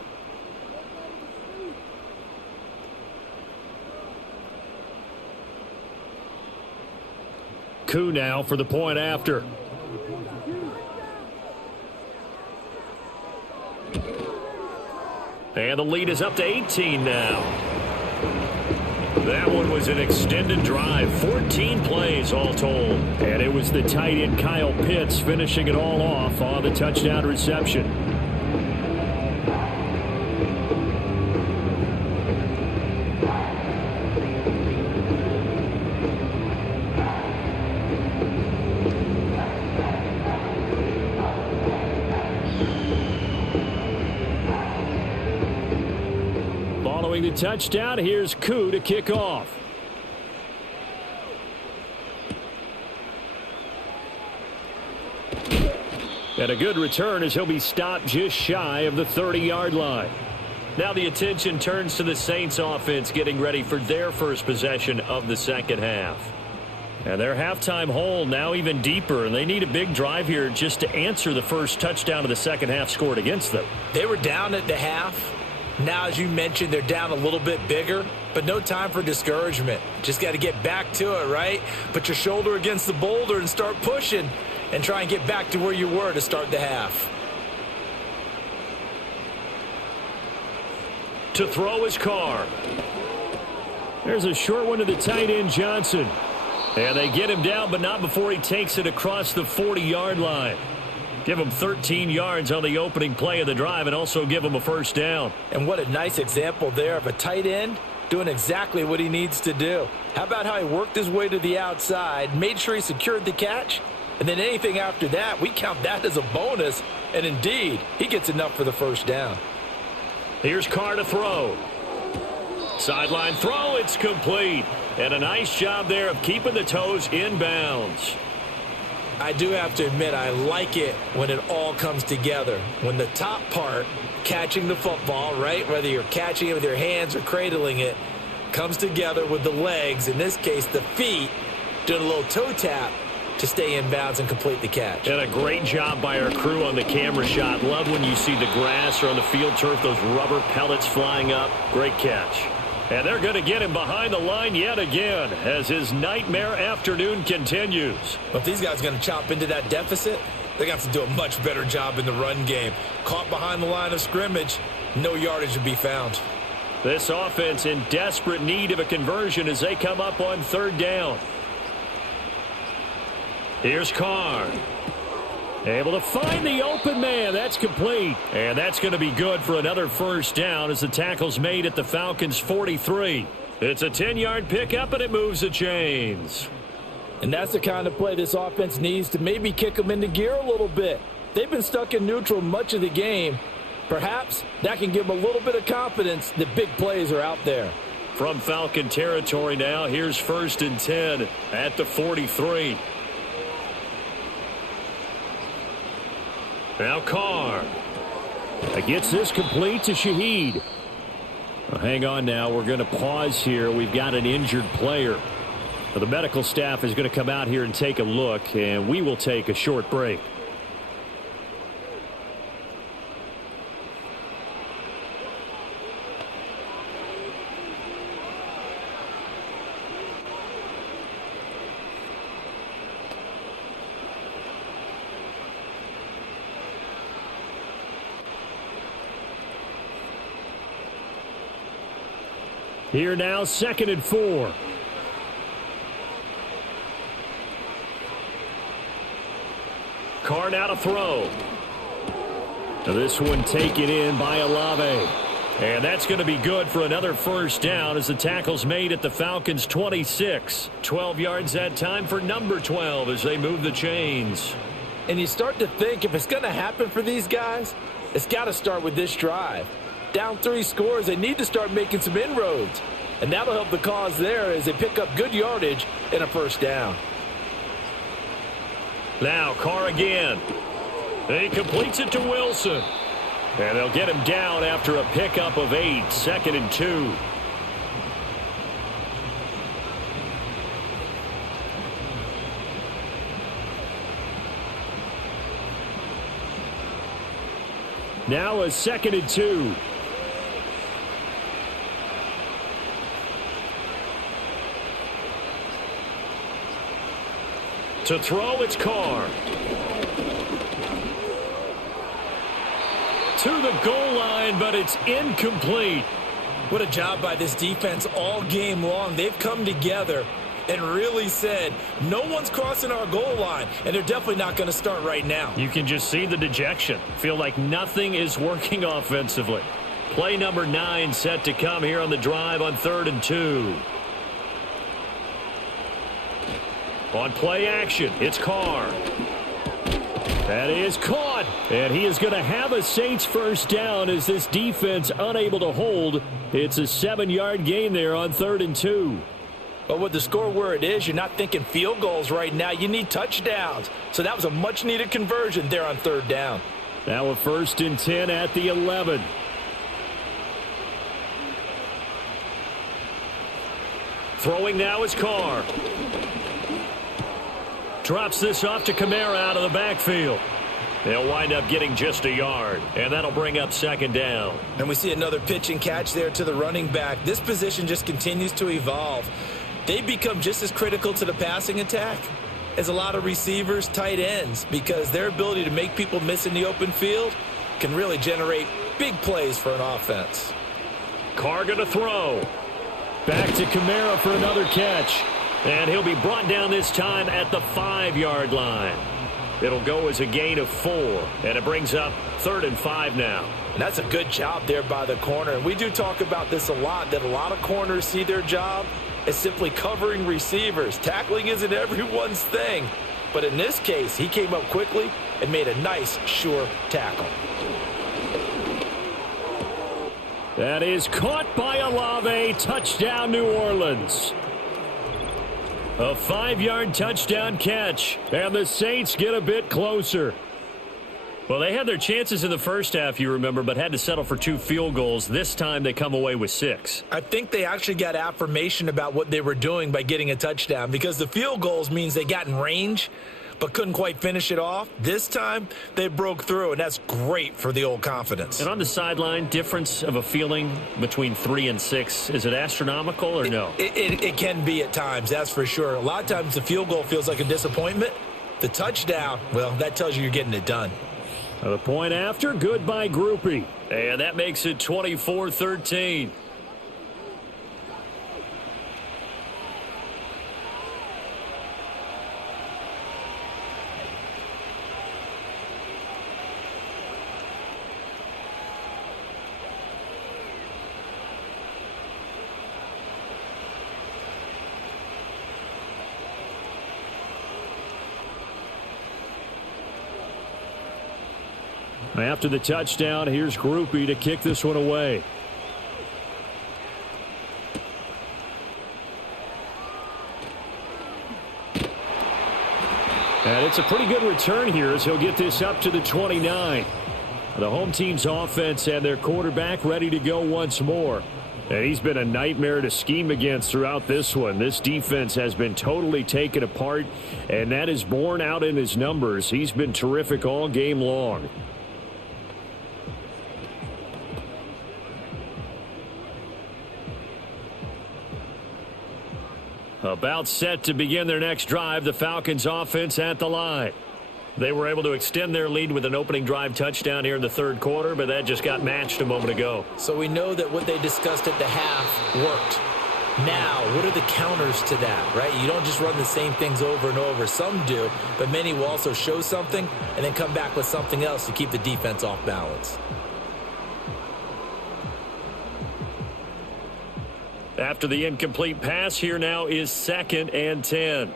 Koo now for the point after. And the lead is up to 18 now. That one was an extended drive, 14 plays all told. And it was the tight end Kyle Pitts finishing it all off on the touchdown reception. Following the touchdown, here's Koo to kick off. And a good return as he'll be stopped just shy of the 30-yard line. Now the attention turns to the Saints offense getting ready for their first possession of the second half. And their halftime hole now even deeper, and they need a big drive here just to answer the first touchdown of the second half scored against them. They were down at the half. Now, as you mentioned, they're down a little bit bigger, but no time for discouragement. Just got to get back to it, right? Put your shoulder against the boulder and start pushing and try and get back to where you were to start the half. To throw his Carr. There's a short one to the tight end, Johnson. And they get him down, but not before he takes it across the 40-yard line. Give him 13 yards on the opening play of the drive and also give him a first down. And what a nice example there of a tight end doing exactly what he needs to do. How about how he worked his way to the outside, made sure he secured the catch, and then anything after that, we count that as a bonus. And indeed, he gets enough for the first down. Here's Carr to throw. Sideline throw, it's complete. And a nice job there of keeping the toes in bounds. I do have to admit, I like it when it all comes together. When the top part, catching the football, right, whether you're catching it with your hands or cradling it, comes together with the legs, in this case the feet, doing a little toe tap to stay in bounds and complete the catch. And a great job by our crew on the camera shot. Love when you see the grass or on the field turf, those rubber pellets flying up. Great catch. And they're going to get him behind the line yet again as his nightmare afternoon continues. But if these guys are going to chop into that deficit, they're going to have to do a much better job in the run game. Caught behind the line of scrimmage, no yardage would be found. This offense in desperate need of a conversion as they come up on third down. Here's Carr. Able to find the open man. That's complete. And that's going to be good for another first down as the tackle's made at the Falcons' 43. It's a 10-yard pickup, and it moves the chains. And that's the kind of play this offense needs to maybe kick them into gear a little bit. They've been stuck in neutral much of the game. Perhaps that can give them a little bit of confidence that big plays are out there. From Falcon territory now, here's 1st and 10 at the 43. Now Carr gets this complete to Shaheed. Well, hang on now. We're going to pause here. We've got an injured player. Well, the medical staff is going to come out here and take a look, and we will take a short break. Here now, 2nd and 4. Carr now to throw. This one taken in by Olave. And that's going to be good for another first down as the tackle's made at the Falcons' 26. 12 yards that time for number 12 as they move the chains. And you start to think if it's going to happen for these guys, it's got to start with this drive. Down 3 scores, they need to start making some inroads. And that'll help the cause there as they pick up good yardage and a first down. Now Carr again. He completes it to Wilson. And they'll get him down after a pickup of 8. 2nd and 2. Now a 2nd and 2. To throw, it's Carr. To the goal line, but it's incomplete. What a job by this defense all game long. They've come together and really said, no one's crossing our goal line, and they're definitely not going to start right now. You can just see the dejection. Feel like nothing is working offensively. Play number 9 set to come here on the drive on 3rd and 2. On play action, it's Carr. That is caught, and he is going to have a Saints first down as this defense unable to hold. It's a 7-yard gain there on 3rd and 2. But with the score where it is, you're not thinking field goals right now. You need touchdowns. So that was a much-needed conversion there on 3rd down. Now a 1st and 10 at the 11. Throwing now is Carr. Drops this off to Kamara out of the backfield. They'll wind up getting just a yard, and that'll bring up 2nd down. And we see another pitch and catch there to the running back. This position just continues to evolve. They become just as critical to the passing attack as a lot of receivers, tight ends, because their ability to make people miss in the open field can really generate big plays for an offense. Carr going to throw. Back to Kamara for another catch. And he'll be brought down this time at the 5-yard line. It'll go as a gain of 4, and it brings up 3rd and 5 now. And that's a good job there by the corner. And we do talk about this a lot, that a lot of corners see their job as simply covering receivers. Tackling isn't everyone's thing. But in this case, he came up quickly and made a nice, sure tackle. That is caught by Olave. Touchdown, New Orleans. A 5-yard touchdown catch, and the Saints get a bit closer. Well, they had their chances in the first half, you remember, but had to settle for 2 field goals. This time they come away with 6. I think they actually got affirmation about what they were doing by getting a touchdown, because the field goals means they got in range but couldn't quite finish it off. This time they broke through, and that's great for the old confidence. And on the sideline, difference of a feeling between 3 and 6, is it astronomical or no? It can be at times, that's for sure. A lot of times the field goal feels like a disappointment. The touchdown, well, that tells you you're getting it done. The point after, good by Groupie. And that makes it 24-13. After the touchdown, here's Groupie to kick this one away. And it's a pretty good return here as he'll get this up to the 29. The home team's offense and their quarterback ready to go once more. And he's been a nightmare to scheme against throughout this one. This defense has been totally taken apart, and that is borne out in his numbers. He's been terrific all game long. About set to begin their next drive, the Falcons offense at the line. They were able to extend their lead with an opening drive touchdown here in the 3rd quarter, but that just got matched a moment ago. So we know that what they discussed at the half worked. Now, what are the counters to that, right? You don't just run the same things over and over. Some do, but many will also show something and then come back with something else to keep the defense off balance. After the incomplete pass, here now is 2nd and 10.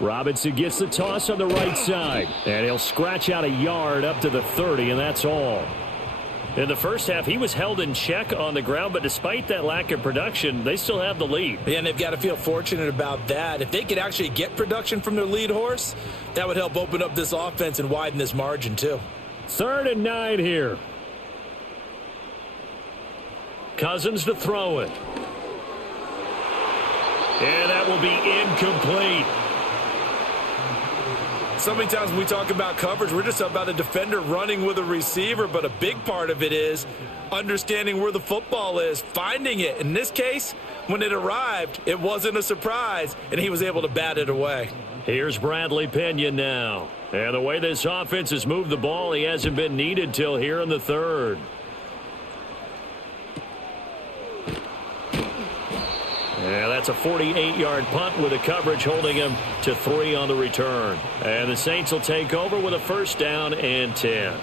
Robinson gets the toss on the right side, and he'll scratch out a yard up to the 30, and that's all. In the first half, he was held in check on the ground, but despite that lack of production, they still have the lead. Yeah, and they've got to feel fortunate about that. If they could actually get production from their lead horse, that would help open up this offense and widen this margin too. 3rd and 9 here. Cousins to throw it. And that will be incomplete. So many times when we talk about coverage, we're just about a defender running with a receiver, but a big part of it is understanding where the football is, finding it. In this case, when it arrived, it wasn't a surprise, and he was able to bat it away. Here's Bradley Pinion now. And the way this offense has moved the ball, he hasn't been needed till here in the 3rd. Yeah, that's a 48-yard punt with a coverage holding him to 3 on the return. And the Saints will take over with a first down and 10.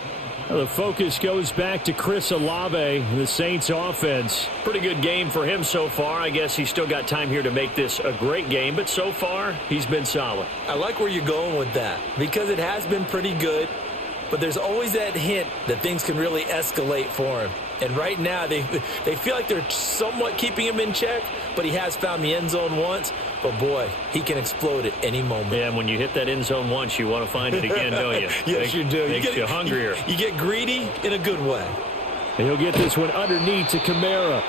The focus goes back to Chris Olave, the Saints offense. Pretty good game for him so far. I guess he's still got time here to make this a great game, but so far he's been solid. I like where you're going with that because it has been pretty good, but there's always that hint that things can really escalate for him. And right now they feel like they're somewhat keeping him in check, but he has found the end zone once. But, boy, he can explode at any moment. Yeah, and when you hit that end zone once, you want to find it again, don't you? Yes, you do. Makes you hungrier. You get greedy in a good way. And he'll get this one underneath to Kamara.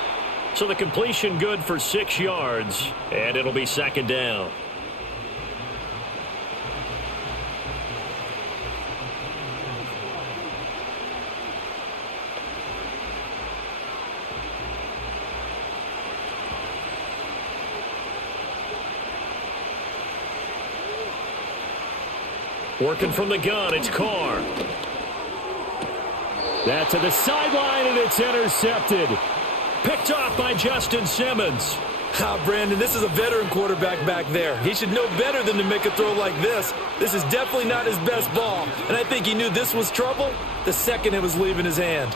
So the completion good for 6 yards, and it'll be second down. Working from the gun, it's Carr. That's to the sideline, and it's intercepted. Picked off by Justin Simmons. Brandon, this is a veteran quarterback back there. He should know better than to make a throw like this. This is definitely not his best ball, and I think he knew this was trouble the second it was leaving his hand.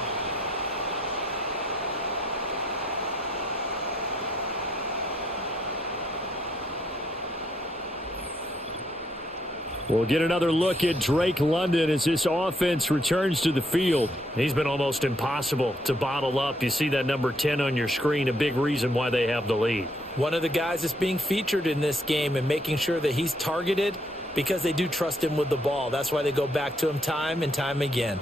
We'll get another look at Drake London as this offense returns to the field. He's been almost impossible to bottle up. You see that number 10 on your screen, a big reason why they have the lead. One of the guys that's being featured in this game and making sure that he's targeted because they do trust him with the ball. That's why they go back to him time and time again.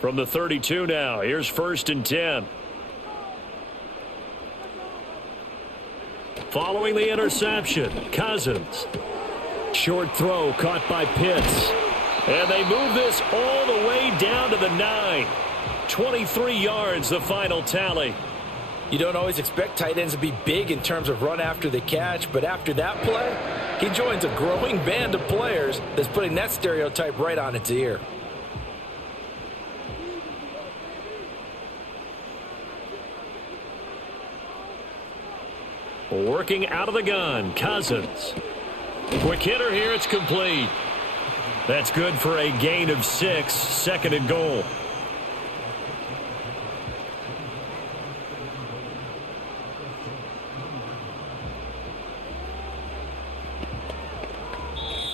From the 32 now, here's 1st and 10. Following the interception, Cousins. Short throw caught by Pitts. And they move this all the way down to the 9. 23 yards, the final tally. You don't always expect tight ends to be big in terms of run after the catch, but after that play, he joins a growing band of players that's putting that stereotype right on its ear. Working out of the gun, Cousins. Quick hitter here, it's complete. That's good for a gain of 6, 2nd and goal.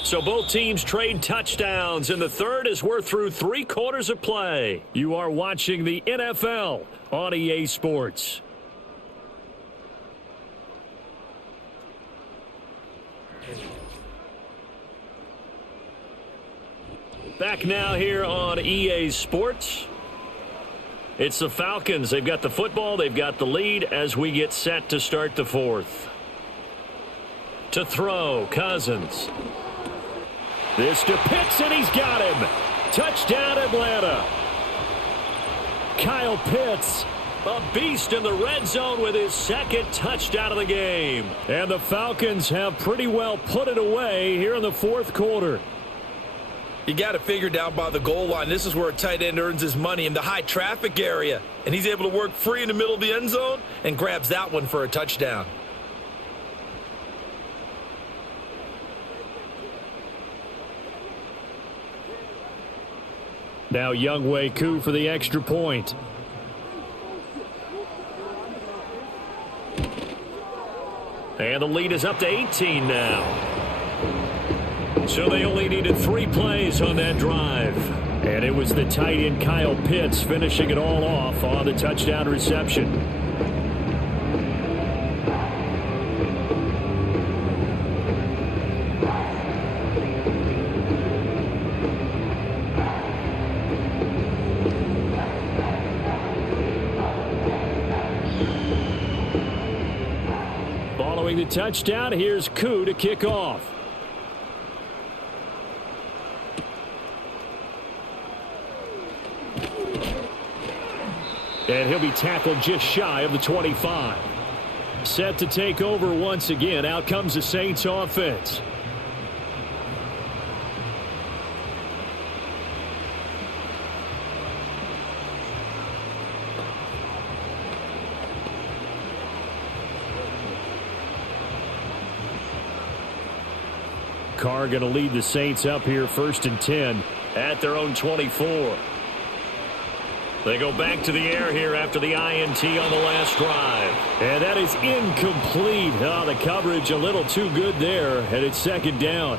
So both teams trade touchdowns, and the third as we're through 3 quarters of play. You are watching the NFL on EA Sports. Back now here on EA Sports. It's the Falcons. They've got the football. They've got the lead as we get set to start the 4th. To throw, Cousins. This to Pitts, and he's got him. Touchdown, Atlanta. Kyle Pitts, a beast in the red zone with his 2nd touchdown of the game. And the Falcons have pretty well put it away here in the 4th quarter. You got to figure down by the goal line. This is where a tight end earns his money in the high traffic area. And he's able to work free in the middle of the end zone and grabs that one for a touchdown. Now Younghoe Koo for the extra point. And the lead is up to 18 now. So they only needed 3 plays on that drive. And it was the tight end Kyle Pitts finishing it all off on the touchdown reception. Following the touchdown, here's Koo to kick off. And he'll be tackled just shy of the 25. Set to take over once again. Out comes the Saints offense. Carr going to lead the Saints up here 1st and 10 at their own 24. They go back to the air here after the INT on the last drive. And that is incomplete. Oh, the coverage a little too good there, and it's 2nd down.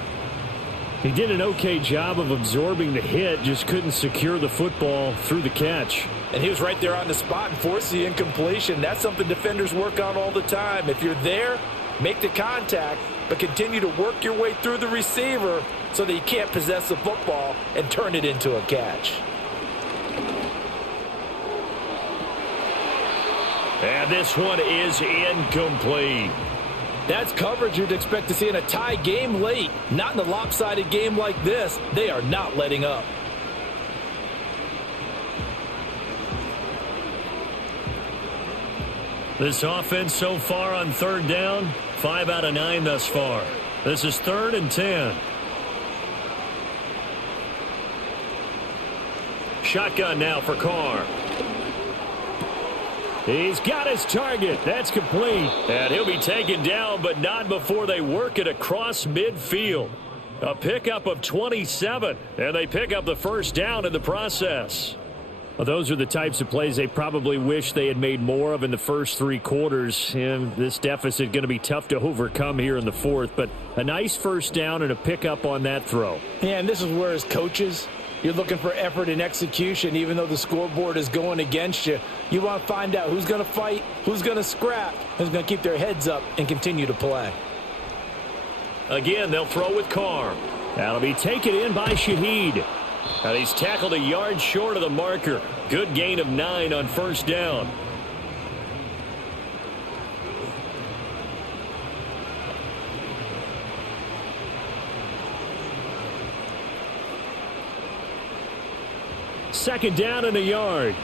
He did an okay job of absorbing the hit, just couldn't secure the football through the catch. And he was right there on the spot and forced the incompletion. That's something defenders work on all the time. If you're there, make the contact, but continue to work your way through the receiver so that you can't possess the football and turn it into a catch. And this one is incomplete. That's coverage you'd expect to see in a tie game late. Not in a lopsided game like this. They are not letting up. This offense so far on 3rd down, 5 out of 9 thus far. This is 3rd and 10. Shotgun now for Carr. He's got his target. That's complete. And he'll be taken down, but not before they work it across midfield. A pickup of 27, and they pick up the 1st down in the process. Well, those are the types of plays they probably wish they had made more of in the first 3 quarters. And this deficit going to be tough to overcome here in the 4th, but a nice 1st down and a pickup on that throw. Yeah, and this is where as coaches, you're looking for effort and execution, even though the scoreboard is going against you. You want to find out who's going to fight, who's going to scrap, who's going to keep their heads up and continue to play. Again, they'll throw with Carr. That'll be taken in by Shaheed. And he's tackled a yard short of the marker. Good gain of 9 on 1st down. Second down and a yard.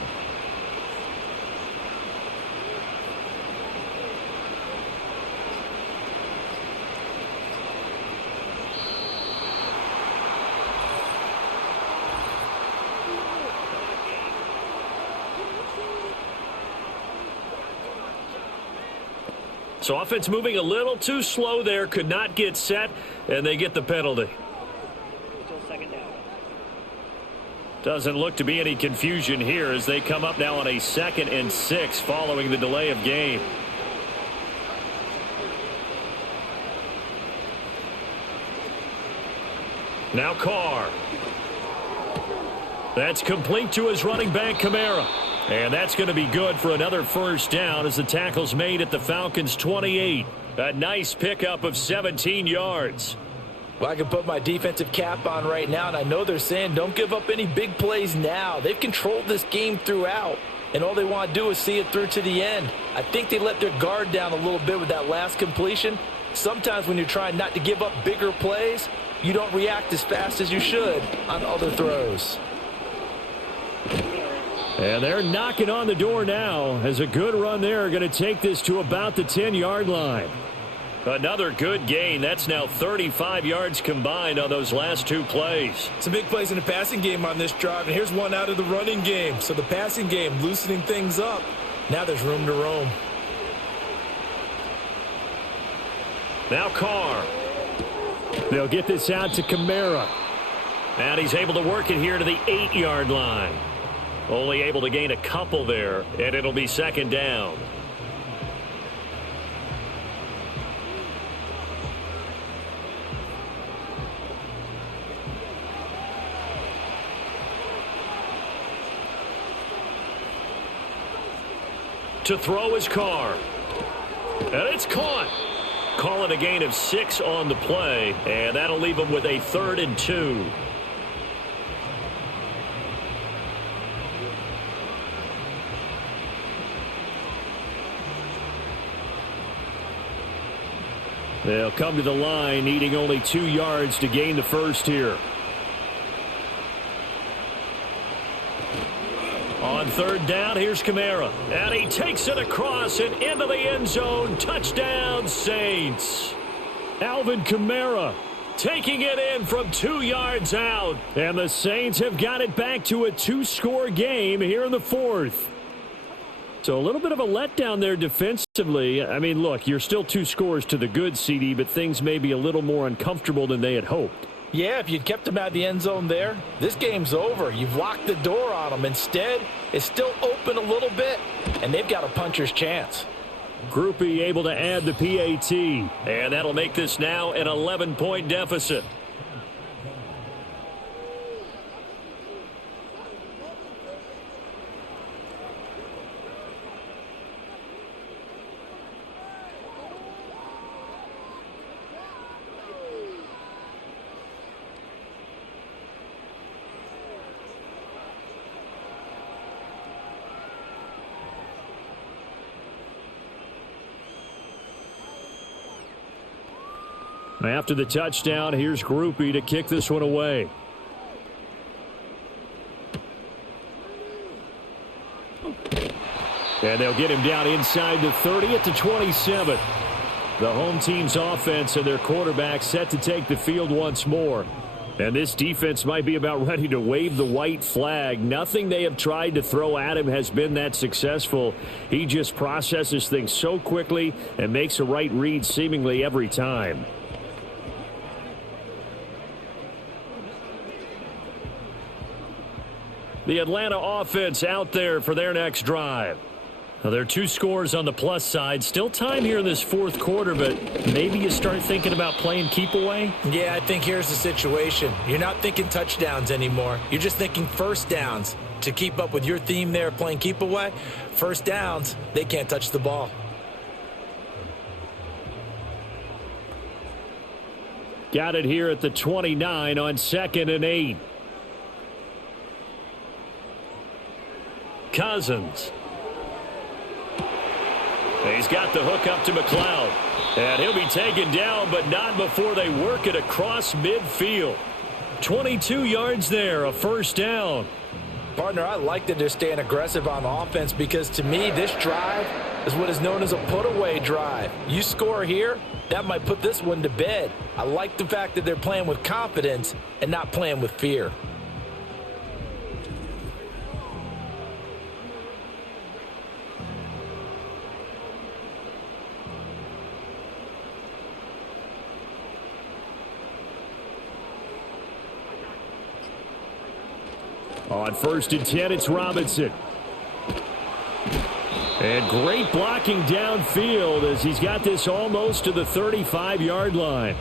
So offense moving a little too slow there, could not get set, and they get the penalty. Doesn't look to be any confusion here as they come up now on a 2nd and 6 following the delay of game. Now Carr. That's complete to his running back, Kamara. And that's going to be good for another 1st down as the tackle's made at the Falcons' 28. A nice pickup of 17 yards. Well, I can put my defensive cap on right now, and I know they're saying don't give up any big plays now. They've controlled this game throughout, and all they want to do is see it through to the end. I think they let their guard down a little bit with that last completion. Sometimes when you're trying not to give up bigger plays, you don't react as fast as you should on other throws. And they're knocking on the door now as a good run there going to take this to about the 10-yard line. Another good gain. That's now 35 yards combined on those last 2 plays. Some big plays in the passing game on this drive, and here's one out of the running game. So the passing game loosening things up. Now there's room to roam. Now Carr. They'll get this out to Kamara. And he's able to work it here to the 8-yard line. Only able to gain a couple there, and it'll be 2nd down. To throw his Carr. And it's caught. Call it a gain of 6 on the play, and that'll leave him with a 3rd and 2. They'll come to the line, needing only 2 yards to gain the 1st here. On 3rd down, here's Kamara. And he takes it across and into the end zone. Touchdown, Saints. Alvin Kamara taking it in from 2 yards out. And the Saints have got it back to a 2-score game here in the 4th. So a little bit of a letdown there defensively. I mean, look, you're still 2 scores to the good, CD, but things may be a little more uncomfortable than they had hoped. Yeah, if you'd kept him out of the end zone there, this game's over. You've locked the door on him. Instead, it's still open a little bit, and they've got a puncher's chance. Group E able to add the PAT, and that'll make this now an 11-point deficit. After the touchdown, here's Group E to kick this one away. And they'll get him down inside the 30 at the 27. The home team's offense and their quarterback set to take the field once more. And this defense might be about ready to wave the white flag. Nothing they have tried to throw at him has been that successful. He just processes things so quickly and makes a right read seemingly every time. The Atlanta offense out there for their next drive. Now, there are 2 scores on the plus side. Still time here in this 4th quarter, but maybe you start thinking about playing keep away? Yeah, I think here's the situation. You're not thinking touchdowns anymore. You're just thinking first downs. To keep up with your theme there, playing keep away, first downs, they can't touch the ball. Got it here at the 29 on 2nd and 8. Cousins. He's got the hook up to McLeod. And he'll be taken down, but not before they work it across midfield. 22 yards there, a first down. Partner, I like that they're staying aggressive on offense because to me, this drive is what is known as a put-away drive. You score here, that might put this one to bed. I like the fact that they're playing with confidence and not playing with fear. On 1st and 10, it's Robinson. And great blocking downfield as he's got this almost to the 35-yard line.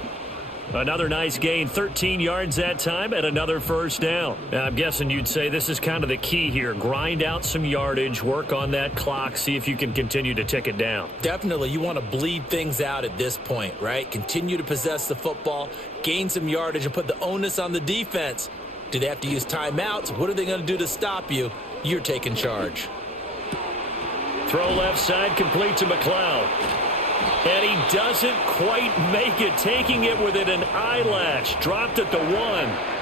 Another nice gain, 13 yards that time, and another first down. Now, I'm guessing you'd say this is kind of the key here. Grind out some yardage, work on that clock, see if you can continue to tick it down. Definitely, you want to bleed things out at this point, right? Continue to possess the football, gain some yardage, and put the onus on the defense. Do they have to use timeouts? What are they going to do to stop you? You're taking charge. Throw left side, complete to McLeod. And he doesn't quite make it, taking it within an eyelash. Dropped at the 1.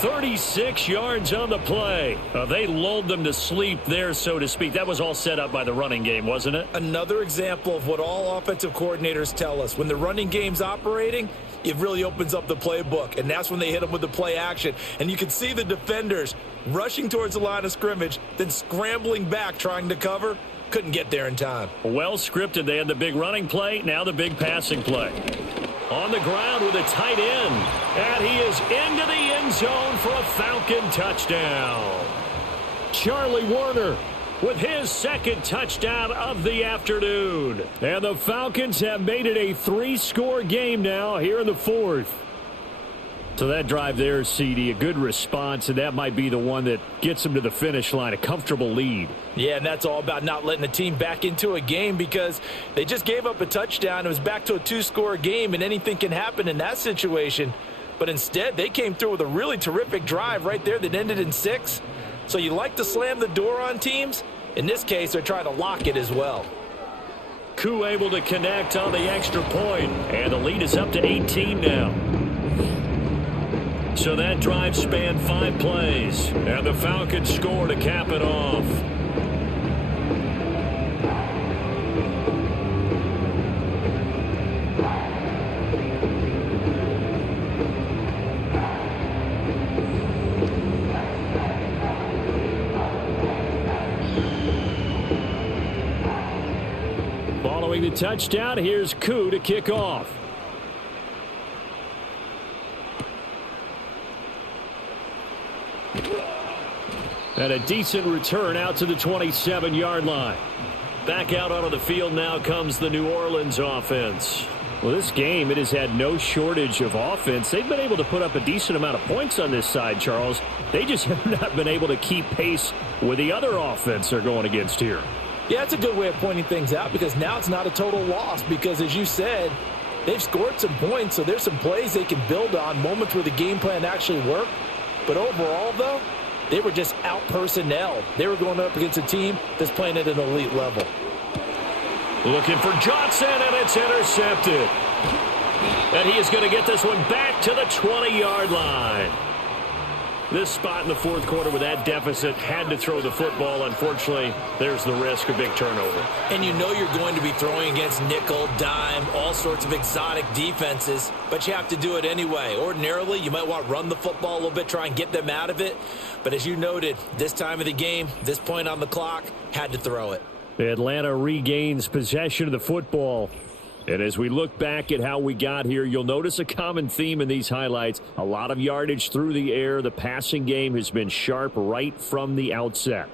36 yards on the play. They lulled them to sleep there, so to speak. That was all set up by the running game, wasn't it? Another example of what all offensive coordinators tell us. When the running game's operating, it really opens up the playbook, and that's when they hit them with the play action. And you can see the defenders rushing towards the line of scrimmage, then scrambling back trying to cover. Couldn't get there in time. Well scripted. They had the big running play, now the big passing play. On the ground with a tight end. And he is into the end zone for a Falcon touchdown. Charlie Warner with his 2nd touchdown of the afternoon. And the Falcons have made it a 3-score game now here in the 4th. So that drive there, CD, a good response, and that might be the one that gets them to the finish line, a comfortable lead. Yeah, and that's all about not letting the team back into a game because they just gave up a touchdown. It was back to a 2-score game, and anything can happen in that situation. But instead, they came through with a really terrific drive right there that ended in 6. So you like to slam the door on teams. In this case, they're trying to lock it as well. Koo able to connect on the extra point, and the lead is up to 18 now. So that drive spanned 5 plays, and the Falcons score to cap it off. touchdown. Here's Koo to kick off. And a decent return out to the 27-yard line. Back out onto the field now comes the New Orleans offense. Well, this game, it has had no shortage of offense. They've been able to put up a decent amount of points on this side, Charles. They just have not been able to keep pace with the other offense they're going against here. Yeah, that's a good way of pointing things out because now it's not a total loss because, as you said, they've scored some points, so there's some plays they can build on, moments where the game plan actually worked. But overall, though, they were just out-personnel. They were going up against a team that's playing at an elite level. Looking for Johnson, and it's intercepted. And he is going to get this one back to the 20-yard line. This spot in the fourth quarter with that deficit had to throw the football. Unfortunately, there's the risk of big turnover. And you know you're going to be throwing against nickel, dime, all sorts of exotic defenses, but you have to do it anyway. Ordinarily, you might want to run the football a little bit, try and get them out of it. But as you noted, this time of the game, this point on the clock, had to throw it. Atlanta regains possession of the football. And as we look back at how we got here, you'll notice a common theme in these highlights. A lot of yardage through the air. The passing game has been sharp right from the outset.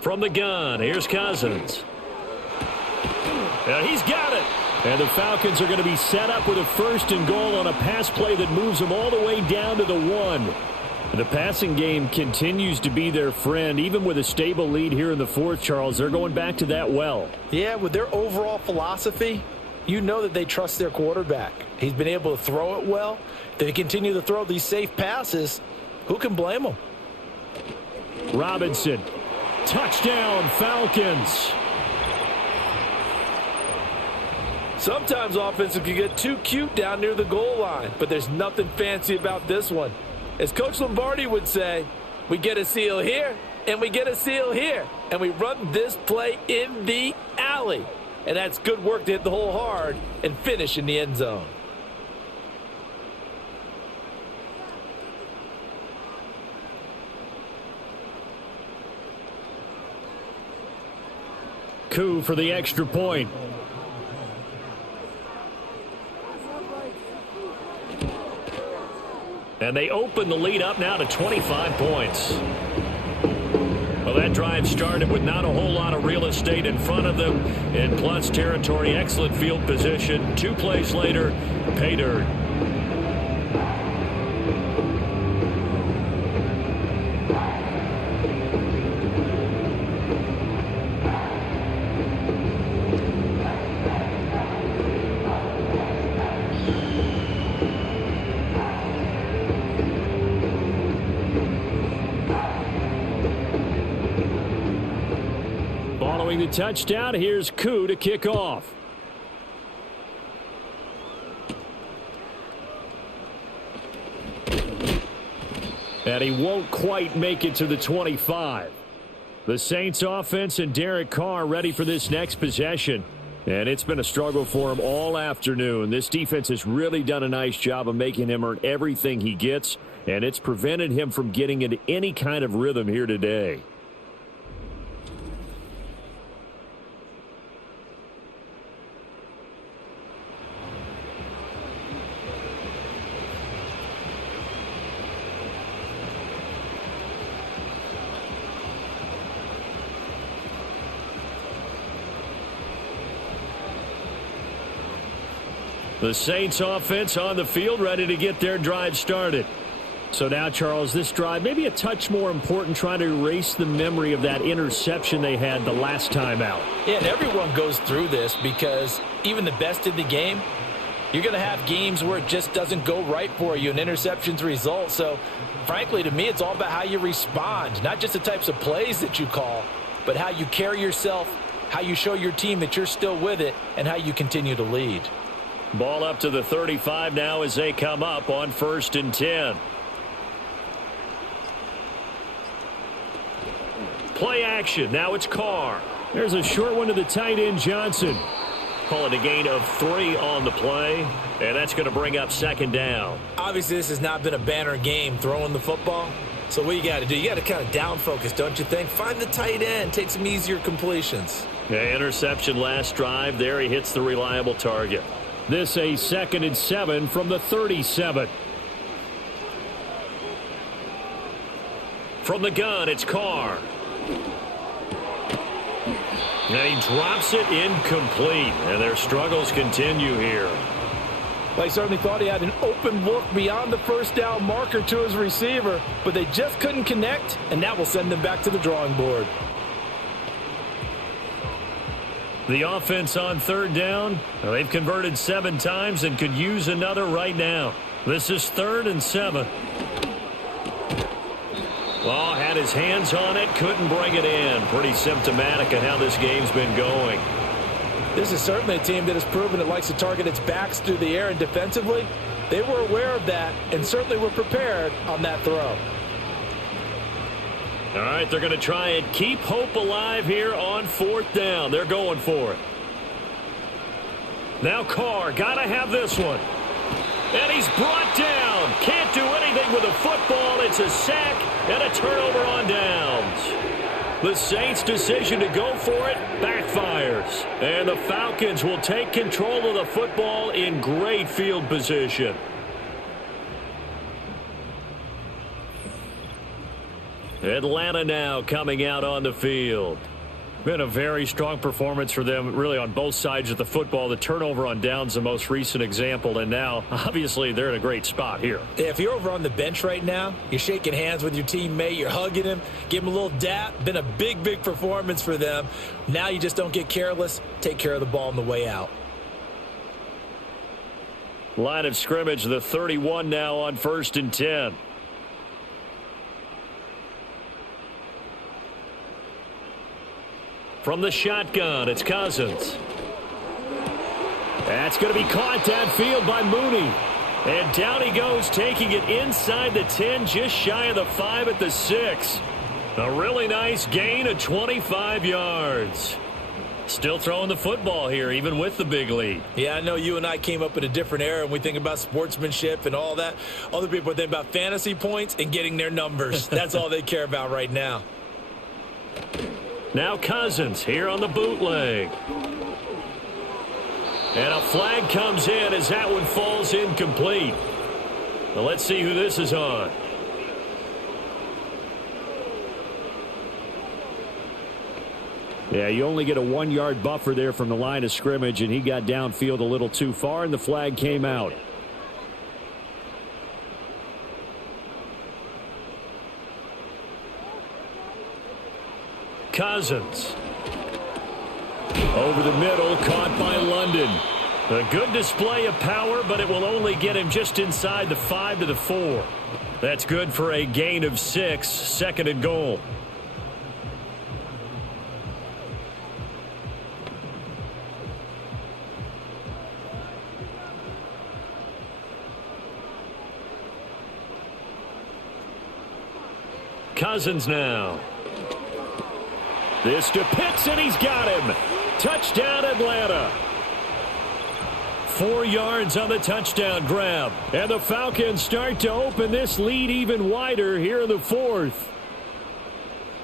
From the gun, here's Cousins. And he's got it. And the Falcons are going to be set up with a 1st and goal on a pass play that moves them all the way down to the 1. The passing game continues to be their friend. Even with a stable lead here in the 4th, Charles, they're going back to that well. Yeah, with their overall philosophy, you know that they trust their quarterback. He's been able to throw it well. They continue to throw these safe passes. Who can blame them? Robinson. Touchdown, Falcons. Sometimes offensive can get too cute down near the goal line, but there's nothing fancy about this one. As Coach Lombardi would say, we get a seal here, and we get a seal here, and we run this play in the alley. And that's good work to hit the hole hard and finish in the end zone. Koo for the extra point. And they open the lead up now to 25 points. Well, that drive started with not a whole lot of real estate in front of them in plus territory. Excellent field position. 2 plays later, pay dirt. Following the touchdown, here's Koo to kick off. And he won't quite make it to the 25. The Saints offense and Derek Carr ready for this next possession. And it's been a struggle for him all afternoon. This defense has really done a nice job of making him earn everything he gets, and it's prevented him from getting into any kind of rhythm here today. The Saints offense on the field ready to get their drive started. So now, Charles, this drive maybe a touch more important, trying to erase the memory of that interception they had the last time out. Yeah, and everyone goes through this because even the best in the game, you're going to have games where it just doesn't go right for you, and interceptions result. So, frankly, to me, it's all about how you respond, not just the types of plays that you call, but how you carry yourself, how you show your team that you're still with it, and how you continue to lead. Ball up to the 35 now as they come up on 1st and 10. Play action. Now it's Carr. There's a short one to the tight end, Johnson. Call it a gain of 3 on the play, and that's going to bring up 2nd down. Obviously, this has not been a banner game throwing the football. So what you got to do, you got to kind of down focus, don't you think? Find the tight end, take some easier completions. Yeah, interception last drive. There he hits the reliable target. This a 2nd and 7 from the 37. From the gun, it's Carr. And he drops it incomplete. And their struggles continue here. Well, he certainly thought he had an open look beyond the 1st down marker to his receiver, but they just couldn't connect, and that will send them back to the drawing board. The offense on 3rd down, well, they've converted 7 times and could use another right now. This is 3rd and 7. Well, had his hands on it, couldn't bring it in. Pretty symptomatic of how this game's been going. This is certainly a team that has proven it likes to target its backs through the air, and defensively, they were aware of that and certainly were prepared on that throw. All right, they're going to try and keep hope alive here on 4th down. They're going for it. Now Carr, got to have this one. And he's brought down. Can't do anything with the football. It's a sack and a turnover on downs. The Saints' decision to go for it backfires. And the Falcons will take control of the football in great field position. Atlanta now coming out on the field. Been a very strong performance for them, really, on both sides of the football. The turnover on downs, the most recent example, and now, obviously, they're in a great spot here. If you're over on the bench right now, you're shaking hands with your teammate, you're hugging him, give him a little dap. Been a big, big performance for them. Now you just don't get careless. Take care of the ball on the way out. Line of scrimmage, the 31 now on 1st and 10. From the shotgun, it's Cousins. That's going to be caught downfield by Mooney. And down he goes, taking it inside the 10, just shy of the 5 at the 6. A really nice gain of 25 yards. Still throwing the football here, even with the big lead. Yeah, I know you and I came up in a different era, and we think about sportsmanship and all that. Other people think about fantasy points and getting their numbers. That's all they care about right now. Now Cousins here on the bootleg. And a flag comes in as that one falls incomplete. Well, let's see who this is on. Yeah, you only get a 1-yard buffer there from the line of scrimmage, and he got downfield a little too far, and the flag came out. Cousins. Over the middle, caught by London. A good display of power, but it will only get him just inside the 5 to the 4. That's good for a gain of 6, 2nd and goal. Cousins now. This to Pitts, and he's got him. Touchdown, Atlanta. 4 yards on the touchdown grab. And the Falcons start to open this lead even wider here in the 4th.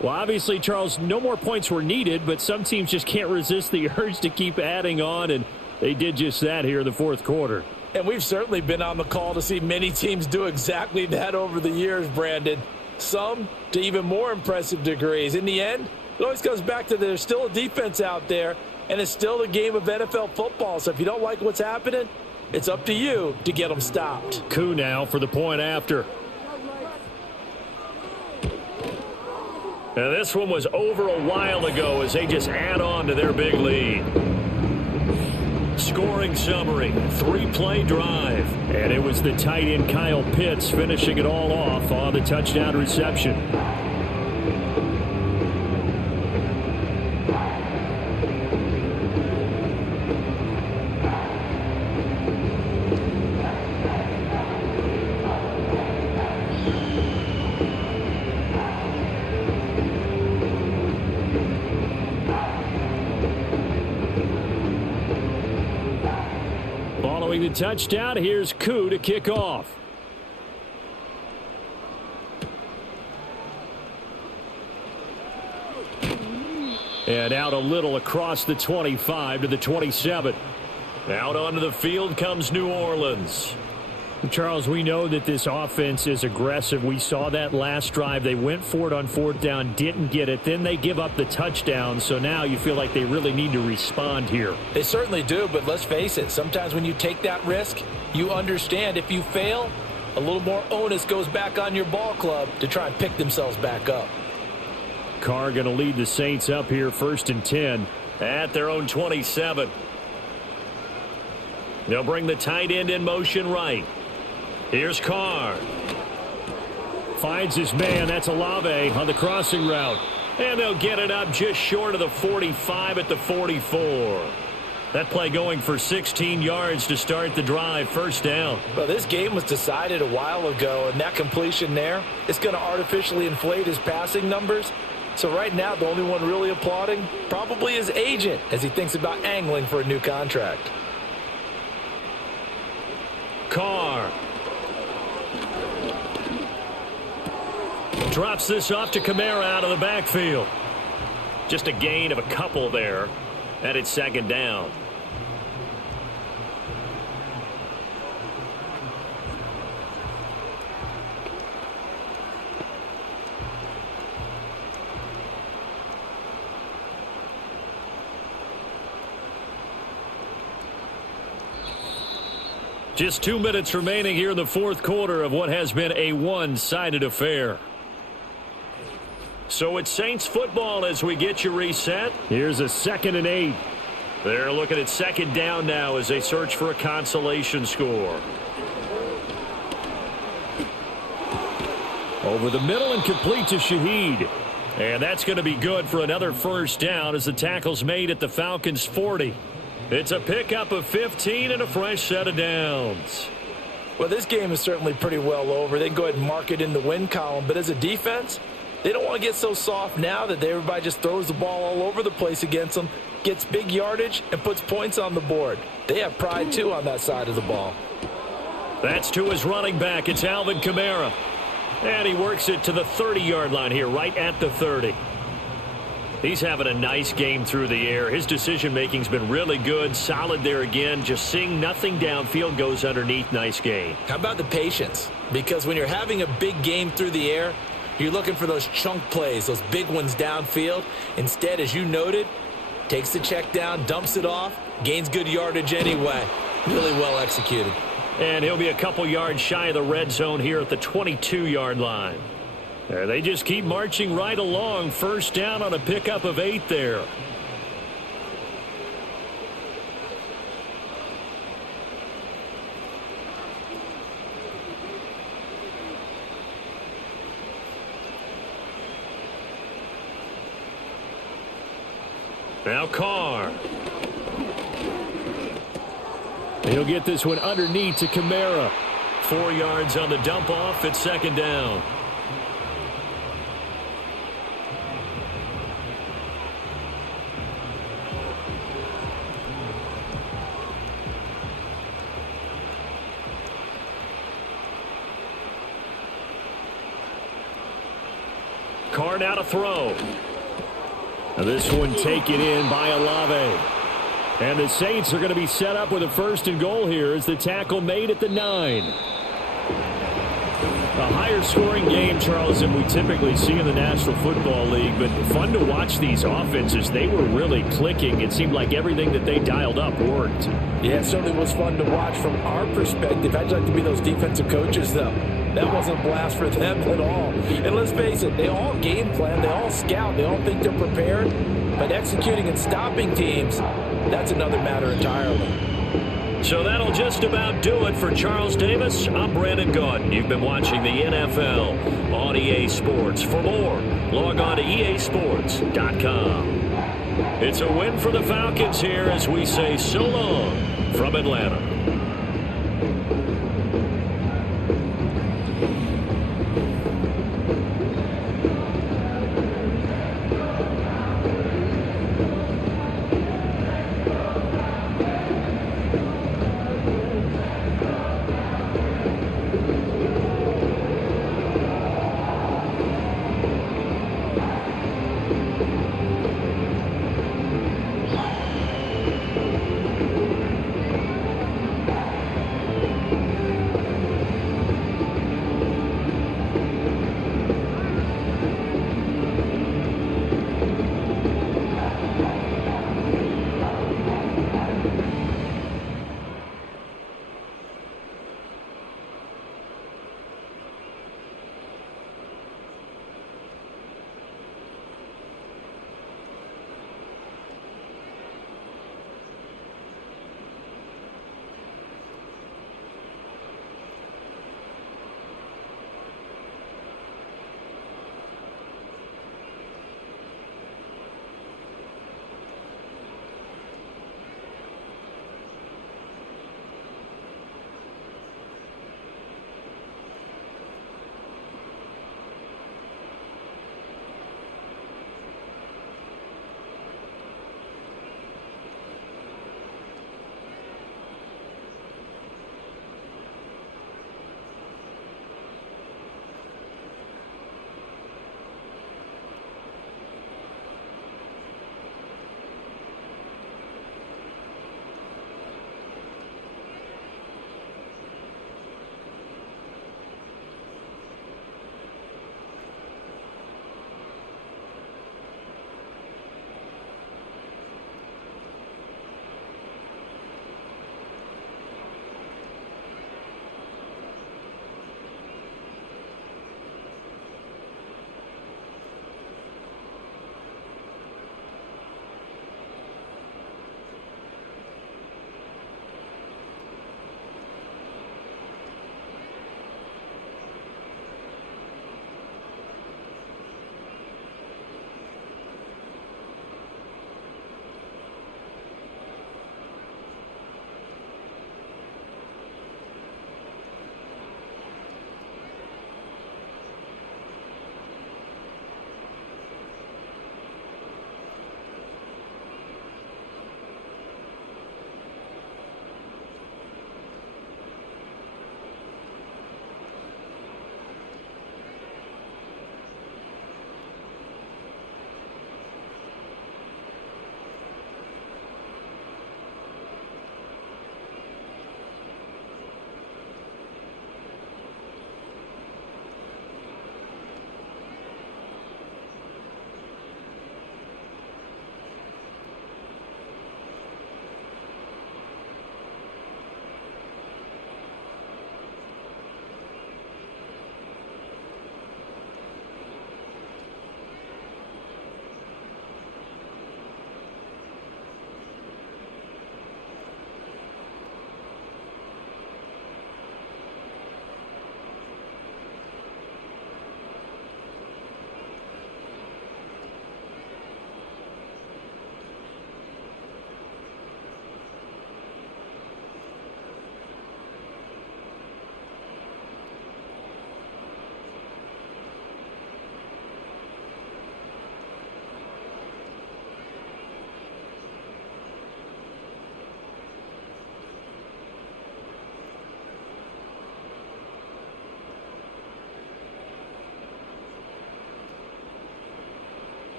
Well, obviously, Charles, no more points were needed, but some teams just can't resist the urge to keep adding on, and they did just that here in the 4th quarter. And we've certainly been on the call to see many teams do exactly that over the years, Brandon. Some to even more impressive degrees. In the end, it always comes back to there's still a defense out there, and it's still a game of NFL football. So if you don't like what's happening, it's up to you to get them stopped. Coup now for the point after. And this one was over a while ago as they just add on to their big lead. Scoring summary, 3-play drive. And it was the tight end Kyle Pitts finishing it all off on the touchdown reception. a touchdown. Here's Koo to kick off. And out a little across the 25 to the 27. Out onto the field comes New Orleans. Charles, we know that this offense is aggressive. We saw that last drive. They went for it on fourth down, didn't get it. Then they give up the touchdown. So now you feel like they really need to respond here. They certainly do, but let's face it. Sometimes when you take that risk, you understand if you fail, a little more onus goes back on your ball club to try and pick themselves back up. Carr going to lead the Saints up here 1st and 10 at their own 27. They'll bring the tight end in motion right. Here's Carr. Finds his man. That's Olave on the crossing route. And they'll get it up just short of the 45 at the 44. That play going for 16 yards to start the drive. 1st down. Well, this game was decided a while ago, and that completion there is going to artificially inflate his passing numbers. So right now, the only one really applauding probably his agent as he thinks about angling for a new contract. Carr. Drops this off to Kamara out of the backfield. Just a gain of a couple there. And it's 2nd down. Just 2 minutes remaining here in the 4th quarter of what has been a one-sided affair. So it's Saints football as we get you reset. Here's a 2nd and 8. They're looking at 2nd down now as they search for a consolation score. Over the middle and complete to Shaheed. And that's going to be good for another 1st down as the tackle's made at the Falcons 40. It's a pickup of 15 and a fresh set of downs. Well, this game is certainly pretty well over. They can go ahead and mark it in the win column. But as a defense, they don't want to get so soft now that everybody just throws the ball all over the place against them, gets big yardage, and puts points on the board. They have pride, too, on that side of the ball. That's to his running back. It's Alvin Kamara. And he works it to the 30-yard line here, right at the 30. He's having a nice game through the air. His decision-making's been really good. Solid there again. Just seeing nothing downfield, goes underneath. Nice game. How about the patience? Because when you're having a big game through the air, you're looking for those chunk plays, those big ones downfield. Instead, as you noted, takes the check down, dumps it off, gains good yardage anyway. Really well executed. And he'll be a couple yards shy of the red zone here at the 22-yard line. They just keep marching right along. 1st down on a pickup of 8 there. Now Carr. He'll get this one underneath to Kamara. 4 yards on the dump off. It's 2nd down. Carr now to throw. Now this one taken in by Olave. And the Saints are going to be set up with a 1st and goal here as the tackle made at the 9. A higher scoring game, Charles, than we typically see in the National Football League, but fun to watch these offenses. They were really clicking. It seemed like everything that they dialed up worked. Yeah, it certainly was fun to watch from our perspective. I'd like to be those defensive coaches, though. That wasn't a blast for them at all. And let's face it, they all game plan, they all scout, they all think they're prepared. But executing and stopping teams, that's another matter entirely. So that'll just about do it for Charles Davis. I'm Brandon Gaudin. You've been watching the NFL on EA Sports. For more, log on to easports.com. It's a win for the Falcons here as we say so long from Atlanta.